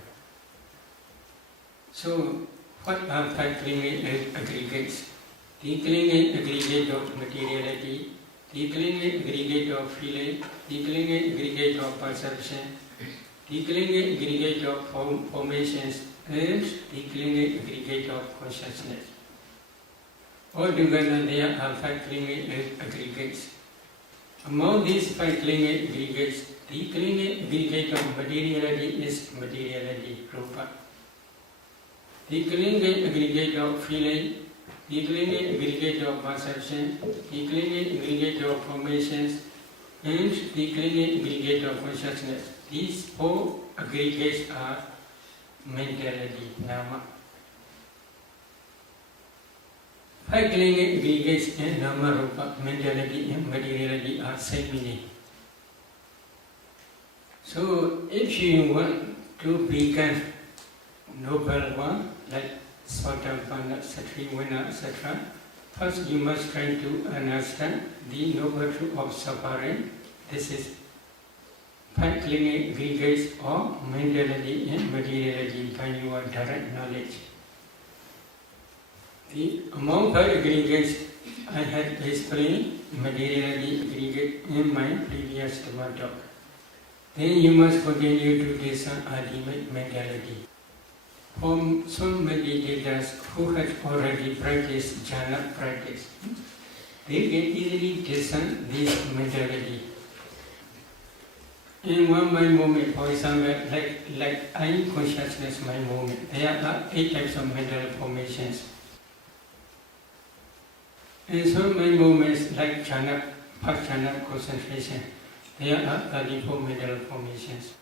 So, what are 5 clinging aggregates? The clinging aggregate of materiality, the clinging aggregate of feeling, the clinging aggregate of perception, the clinging aggregate of formations, and the clinging aggregate of consciousness. Altogether, there are 5 clinging aggregates. Among these 5 clinging aggregates, the clinging aggregate of materiality is materiality, rupa. The clinging aggregate of feeling, the clinging aggregate of perception, the clinging aggregate of formations, and the clinging aggregate of consciousness. These 4 aggregates are mentality, nama. 5 clinging aggregates in nama, rupa, mentality and materiality are same meaning. So, if you want to become noble one, like Sotapanna, Satriwana, etc., first you must try to understand the noble truth of suffering. This is 5 clinging aggregates of mentality and materiality by your direct knowledge. Among 5 aggregates, I had explained materiality aggregate in my previous talk. Then you must continue to discern ultimate mentality. For some meditators who have already practiced jhana practice, they can easily discern this mentality. In one mind moment, for example, like eye consciousness mind moment, there are 8 types of mental formations. In some mind moments, like jhana, first jhana concentration, there are 34 mental formations.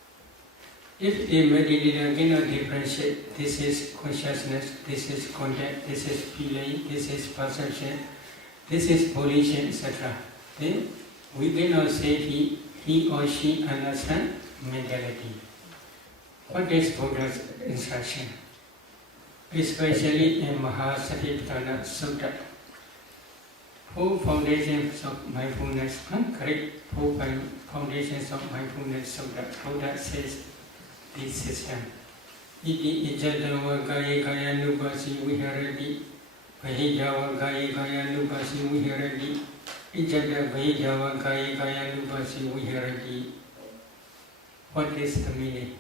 If a meditator cannot differentiate, this is consciousness, this is contact, this is feeling, this is perception, this is volition, etc., then we cannot say he or she understands mentality. What is Buddha's instruction? Especially in Mahasatipatthana Sutta, 4 foundations of mindfulness, correct? 4 foundations of mindfulness Sutta, Buddha says this system. Iti ijadava kaya kaya nupasi viharati, vahijava kaya kaya nupasi viharati, ijada vahijava kaya kaya nupasi viharati. What is the meaning?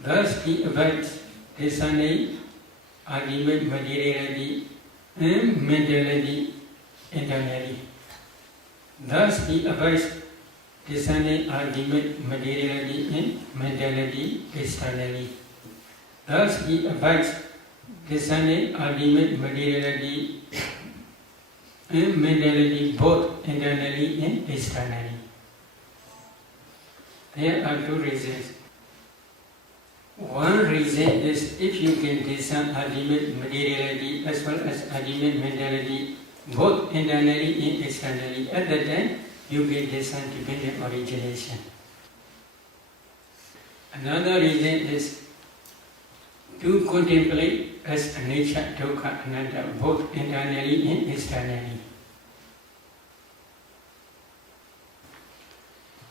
Thus he abides discerning ultimate materiality and mentality internally. Thus he abides discerning ultimate materiality and mentality externally. Thus he abides discerning ultimate materiality and mentality both internally and externally. There are two reasons. One reason is if you can discern ultimate materiality as well as ultimate mentality both internally and externally, at that time you can discern dependent origination. Another reason is to contemplate as a nature, dukkha, anatta, both internally and externally.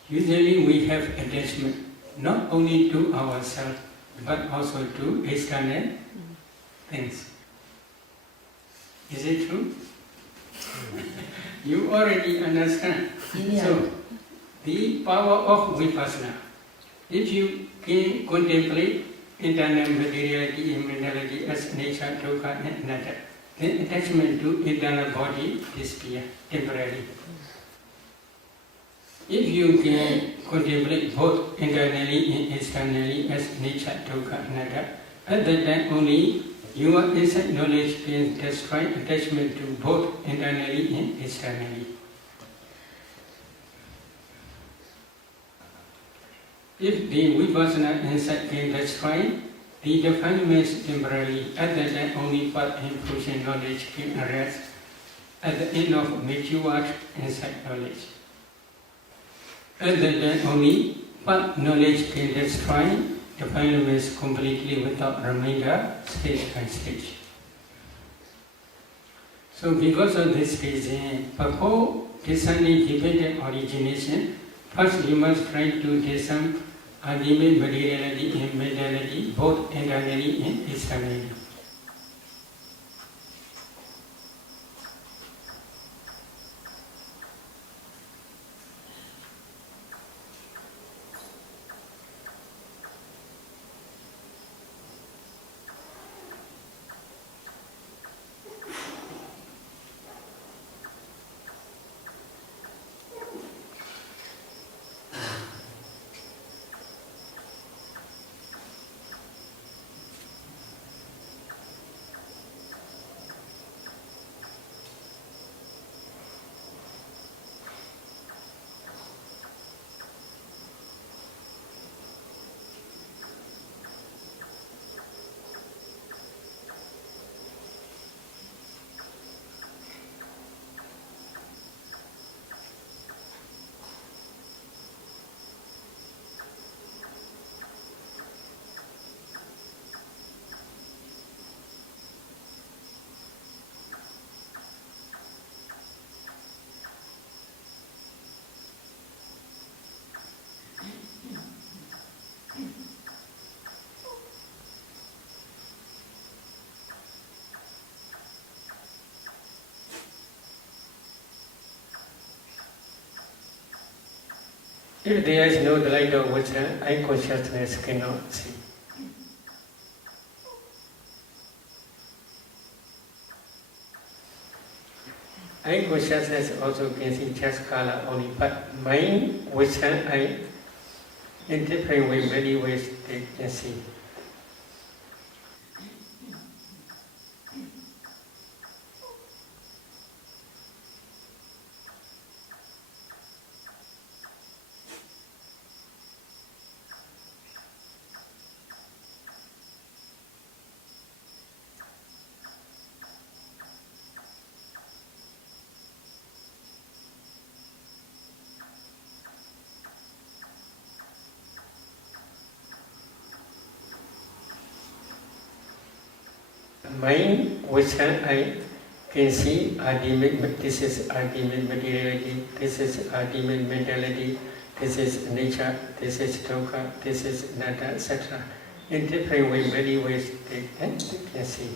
Usually we have attachment not only to ourselves but also to external things. Is it true? You already understand. Yeah. So, the power of vipassana. If you can contemplate internal materiality and mentality as nature, dukkha and anatta, then attachment to internal body disappears temporarily. If you can contemplate both internally and externally as nature, dukkha, anatta, at that time only your insight knowledge can destroy attachment to both internally and externally. If the vipassana insight can destroy the defilements temporarily, at that time only path and fruition knowledge can arise at the end of matured insight knowledge. At that time only path knowledge can destroy defilements completely without remainder, stage by stage. So because of this reason, before discerning dependent origination, first you must try to discern ultimate materiality and mentality both internally and externally. If there is no light of wisdom, eye consciousness cannot see. Eye consciousness also can see just color only, but mind, wisdom, eye, in different ways, many ways they can see. Mind, wisdom, I can see ultimate, this is ultimate materiality, this is ultimate mentality, this is nature, this is dukkha, this is anatta, etc. In different ways, many ways they can see.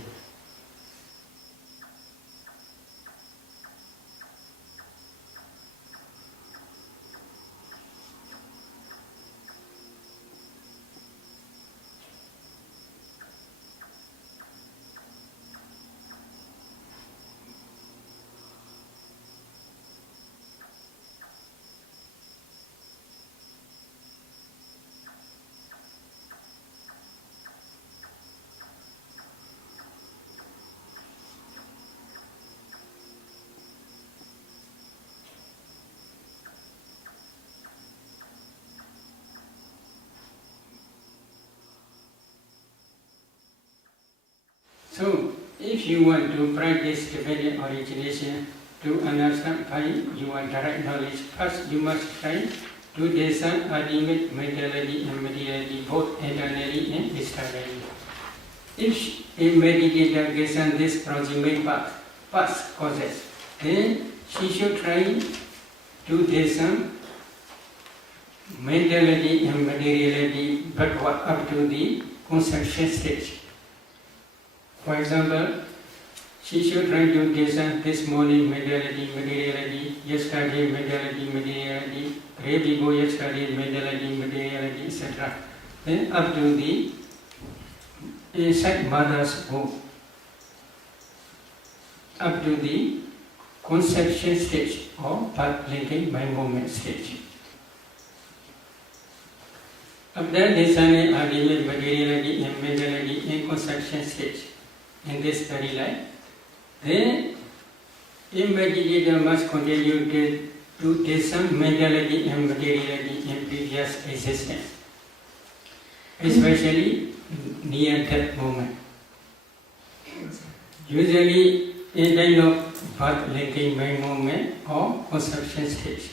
If you want to practice dependent origination to understand by your direct knowledge, first you must try to discern ultimate mentality and materiality both internally and externally. If a meditator gets on this proximate past causes, then she should try to discern mentality and materiality backward up to the conception stage. For example, she should try to discern this morning mentality, materiality, yesterday mentality, materiality, day before yesterday mentality, materiality, etc. Then up to the inside mother's womb, up to the conception stage or birth linking mind movement stage. After discerning ultimate materiality and mentality in conception stage in this very life, then a meditator must continue to discern mentality and materiality in previous existence, especially near death moment. Usually in time of birth linking mind movement or conception stage,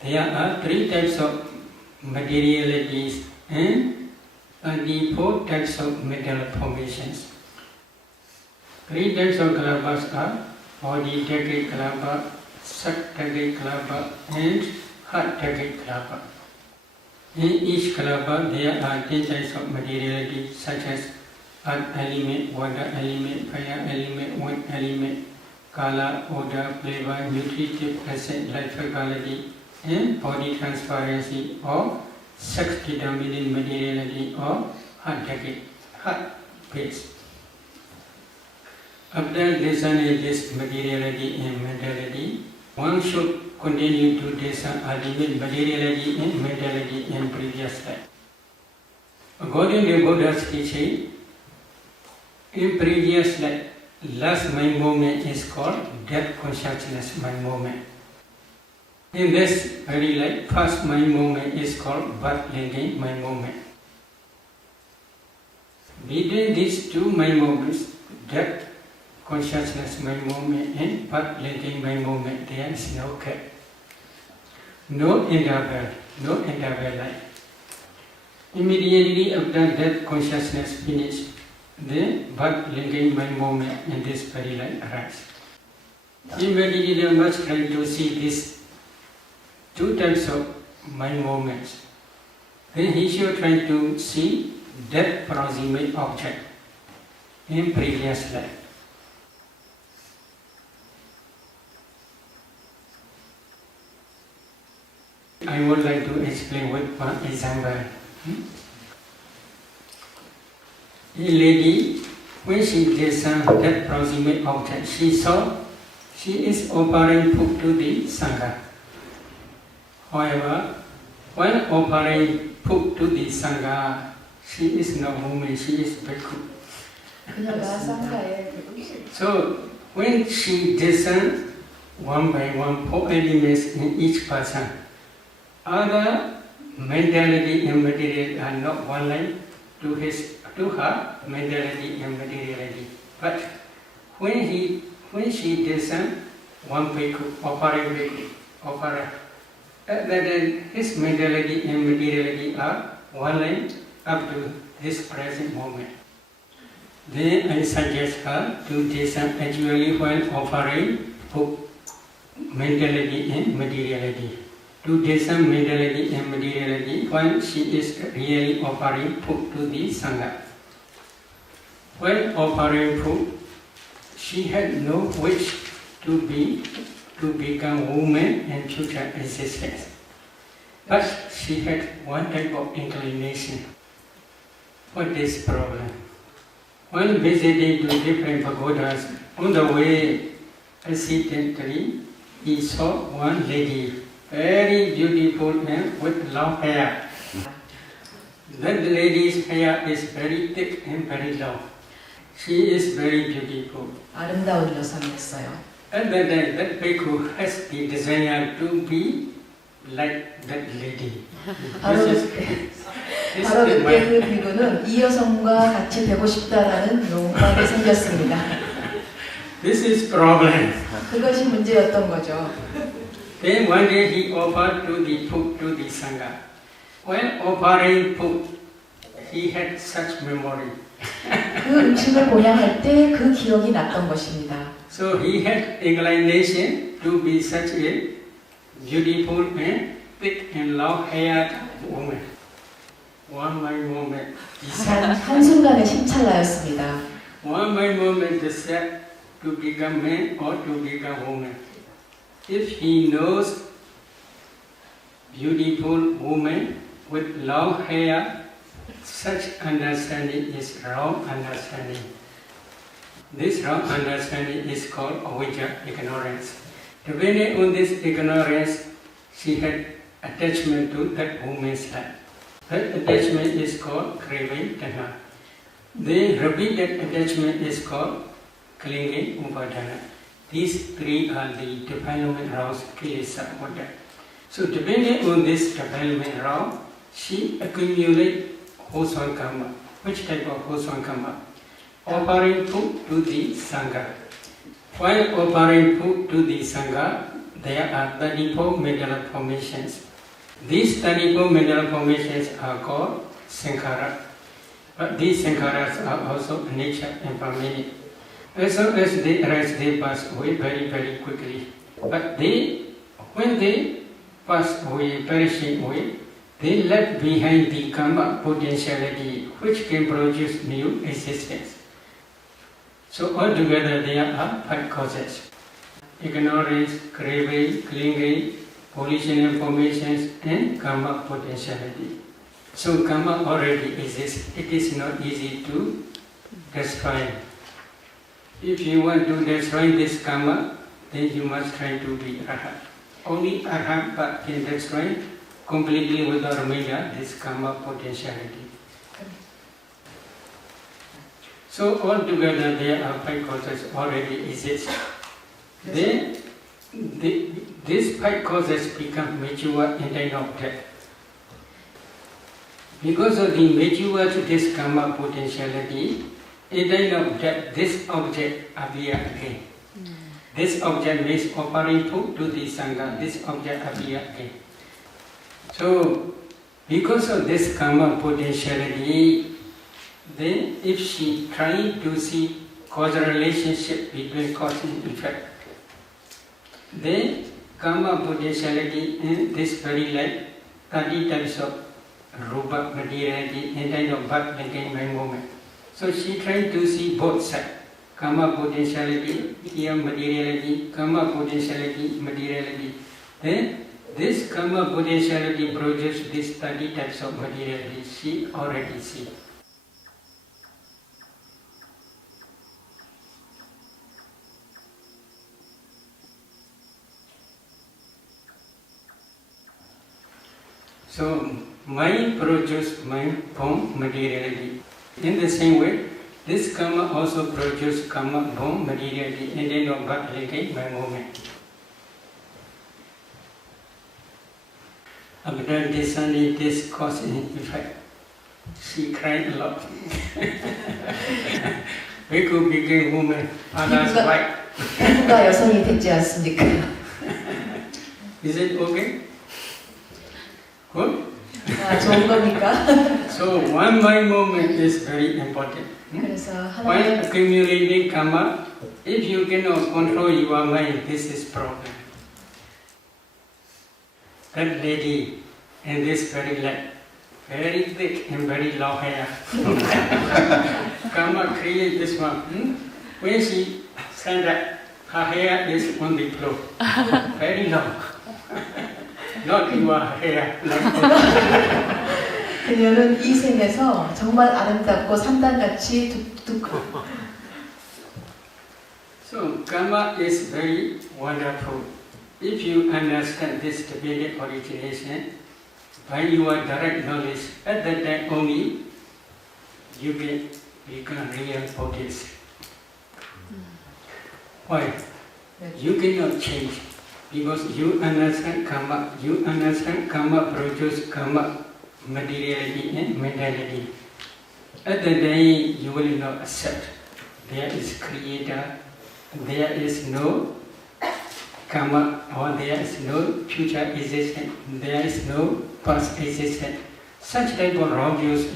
there are 3 types of materialities and 34 types of mental formations. 3 types of kalabas are body decade kalaba, sat decade kalaba, and heart decade kalaba. In each kalaba there are 10 types of materiality such as earth element, water element, fire element, wind element, color, odor, flavor, nutritive acid, life quality, and body transparency or sex determining materiality or heart decade, heart base. After discerning this materiality and mentality, one should continue to discern ultimate materiality and mentality in previous life. According to Buddha's teaching, in previous life, last mind movement is called death consciousness mind movement. In this very life, first mind movement is called birth linking mind movement. Between these 2 mind movements, death consciousness mind movement and birth linking mind movement, there is no gap, no interval life. Immediately after death consciousness finished, the birth linking mind movement in this very life arises. The meditator must try to see these 2 types of mind movements. Then he should try to see death proximate object in previous life. I would like to explain with one example. A lady, when she discerned that proximate object, she saw she is offering food to the Sangha. However, when offering food to the Sangha, she is not woman, she is bhikkhu. So, when she discerned one by one 4 elements in each person, other mentality and materiality are not one line to her mentality and materiality. But when she discerned one bhikkhu, offering bhikkhu, offerer, then his mentality and materiality are one line up to this present moment. Then I suggest her to discern actually when offering mentality and materiality. To discern mentality and materiality when she is really offering food to the Sangha. When offering food, she had no wish to become woman and future existence. But she had one type of inclination. What is problem? When visiting to different pagodas, on the way, accidentally, he saw one lady, very beautiful and with long hair. That lady's hair is very thick and very long. She is very beautiful. 아름다운 여성이었어요. At that time, that bhikkhu has the desire to be like that lady. 바로 그때 그 비구는 이 여성과 같이 되고 싶다라는 욕망이 생겼습니다. This is problem. 그것이 문제였던 거죠. Then one day he offered to the food to the Sangha. When offering food, he had such memory. 그 음식을 보양할 때 그 기억이 났던 것입니다. So he had inclination to be such a beautiful and thick and long-haired woman. One my moment, he said. 한순간에 심찰나였습니다. One my moment decide to become man or to become woman. If he knows beautiful woman with long hair, such understanding is wrong understanding. This wrong understanding is called avijja, ignorance. Depending on this ignorance, she had attachment to that woman's life. That attachment is called craving, tanha. The repeated attachment is called clinging, upadana. These three are the development rounds, kilesa, order. So depending on this development round, she accumulates wholesome karma. Which type of wholesome karma? Offering food to the Sangha. While offering food to the Sangha, there are 34 mental formations. These 34 mental formations are called sankhara. But these sankharas are also nature and permanent. As soon as they arise, they pass away very, very quickly. But when they pass away, perishing away, they left behind the karma potentiality which can produce new existence. So altogether there are 5 causes: ignorance, craving, clinging, volitional formations, and karma potentiality. So karma already exists. It is not easy to destroy. If you want to destroy this karma, then you must try to be arhat. Only arhat can destroy completely without remainder this karma potentiality. So altogether there are 5 causes already exist. Then these 5 causes become mature in time of death. Because of the mature to this karma potentiality, in time of death, this object appears again. This object means offering food to the Sangha, this object appears again. So, because of this karma potentiality, then if she tries to see causal relationship between cause and effect, then karma potentiality in this very life, 30 types of rupa materiality in kind of birth and by moment. So she tried to see both sides, karma potentiality, here materiality, karma potentiality, materiality. Then this karma potentiality produces these 30 types of materiality. She already sees. So mind produces mind from materiality. In the same way, this karma also produces karma from materiality and then of birth linking by moment. After discerning this cause and effect, she cried a lot. We could become woman, others white. 피부가 여성이 됐지 않습니까? Is it okay? Good? 아, 좋은 겁니까? So one mind movement is very important. 그래서 While 하나님 accumulating karma, if you cannot control your mind, this is problem. That lady in this very life, very thick and very long hair. Karma create this one. When she stand up, her hair is on the floor, very long. Not your hair like 그녀는 이 생에서 정말 아름답고 산단같이 두껍고. So karma is very wonderful. If you understand this dependent origination by your direct knowledge, at that time only you will become real Buddhist. Why? You cannot change because you understand karma produces karma, materiality and mentality. At that day you will not accept there is creator, there is no karma, or there is no future existence, there is no past existence. Such type of wrong views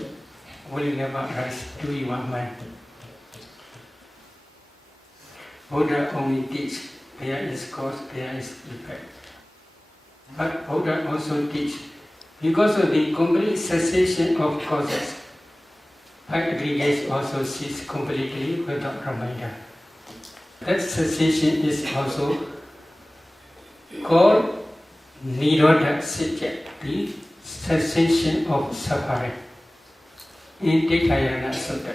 will never arise to your mind. Buddha only teach there is cause, there is effect. But Buddha also teach because of the complete cessation of causes, aggregates also cease completely without reminder. That cessation is also called Nirodha Satya, the cessation of suffering. In Tikayana Sutta.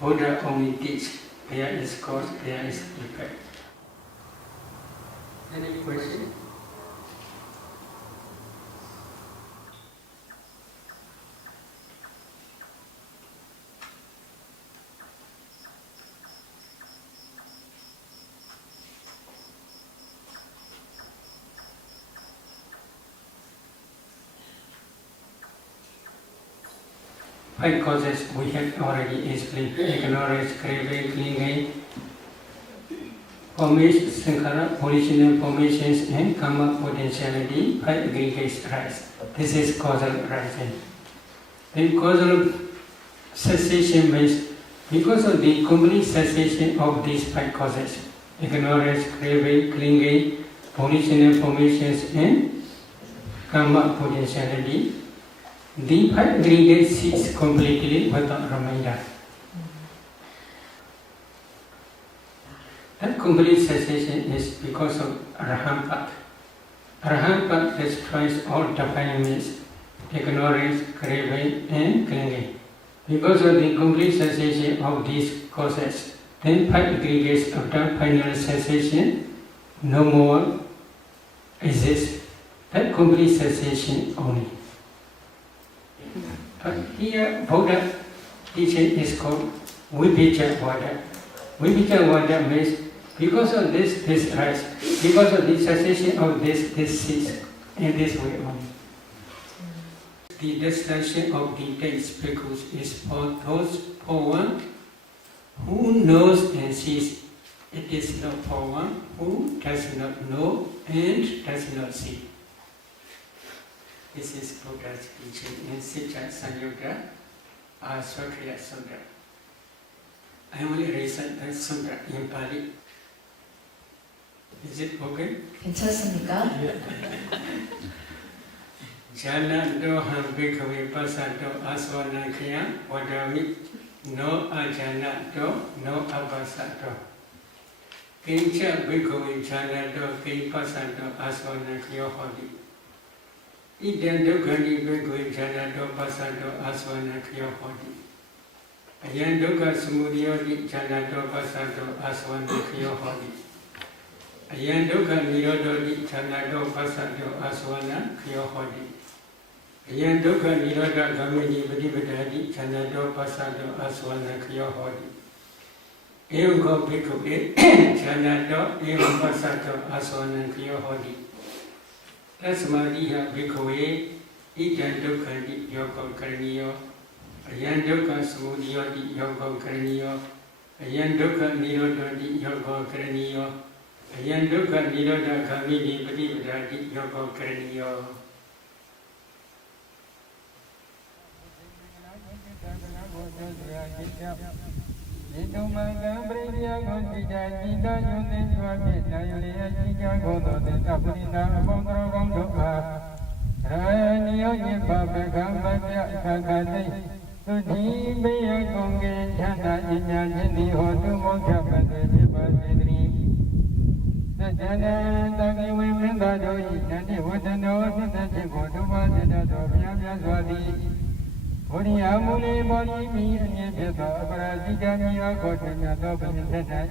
Buddha only teach there is cause, there is effect. Any question? Five causes we have already explained: ignorance, craving, clinging, formation, sankhara, original formations and karma potentiality, 5 aggregates arise. This is causal arising. Then causal cessation means because of the complete cessation of these 5 causes, ignorance, craving, clinging, original formations and karma potentiality, the 5 aggregates cease completely without remainder. That complete cessation is because of Arahant path. Arahant path destroys all defilements, ignorance, craving and clinging. Because of the complete cessation of these causes, then 5 aggregates after final cessation no more exist. That complete cessation only. But here Buddha teaching is called Vibhija Vada. Vibhija Vada means because of this rise, because of the cessation of this cease, in this way only. The destruction of the taste bhikkhus is for those for one who knows and sees. It is not for one who does not know and does not see. This is Buddha's teaching in Sija Sanyuta Aswakriya Sutta. I only recite that sutta in Pali. Is it okay? 괜찮습니까? Jana do ham bhikkhave pasato asvanakya vadami no ajana do no abasato. Kincha bhikkhave jana do ki pasato asvanakya hodi. Idam dukkani bhikkhave jana do pasato asvanakya hodi. Ayan dukkha samudayoti jana do pasato asvanakya hodi. Ayan dukkha nirodhoti jana do pasato asvanakya hodi. Ayan dukkha nirodha gamini padipadati chanado pasado aswana kyo hodi. Evam ko bhikkhuve chanado evam pasado aswana kyo hodi. Tasmadiha bhikkhuve idan dukkhanti yoko karaniyo. Ayan dukkha samudayoti yoko karaniyo. Ayan dukkha nirodhati yoko karaniyo. Ayan dukkha nirodha gamini padipadati yoko karaniyo. Amuli body me and Yabba, Brazilian Yakotan, Dobin Tetai.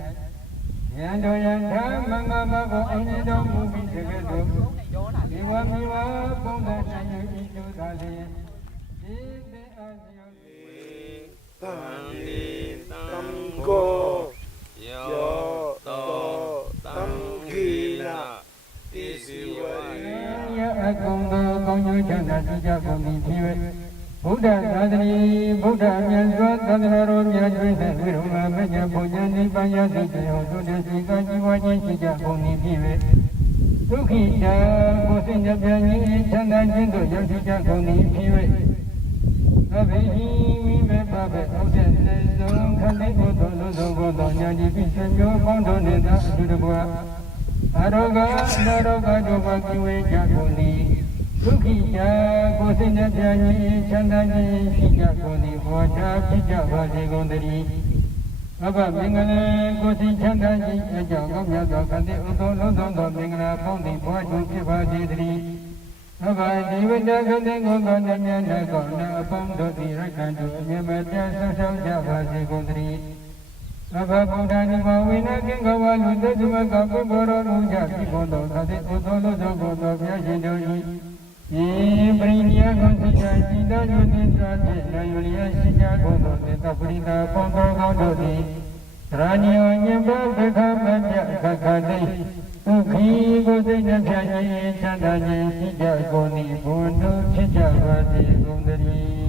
Yandoyan, Manga, only don't move in the window. You want me up on that and you need to die. Tamko, yo, tamkina, this is why. I go, you can Buddha Sadri, Buddha Yanswa, Sadharo, Yajvina, Viruma, Maya, Pujani, Payasi, Sika, Jivaji, Sika, Puni, Pive. Tukita, Kosinja, Piani, Chanda, Jindo, Yasika, Puni, Pive. Abehi, Vive, Pape, Osen, Zon, Kande, Odo, Godo, Yadi, Pisanjo, Bondo, Neda, Sudabua. Aroga, Naroga, Doba, Kiwe, Jakuni. Tukita, Kosinja, Piani, Chanda, Sika, Puni, Wata, Pija, Vasi, Gondari. Baba, Mingana, Kosin, Chanda, Sika, Gomya, Kande, Odo, Mingana, Pondi, Watu, Piva, Sidri. Baba, Divida, Kande, Gonda, Nyana, Gonda, Pondo, Rakandu, Yamata, Sasa, Vasi, Gondari. Baba, Buddha, Nimawina, Kingawa, Luda, Jumaka, Boro, Luja, Pivondo, Kade, Odo, Godo, Piajido, Brinia, Gonzia, Sida, Yudisa, Yulia, Sika, Godo, Tafrida, Pondo, Godo, Ranio, Yamba, Beka, Kakade, Uki, Gosinja, Chanda, Sika, Goni, Pondo, Chicha, Vasi, Gondari.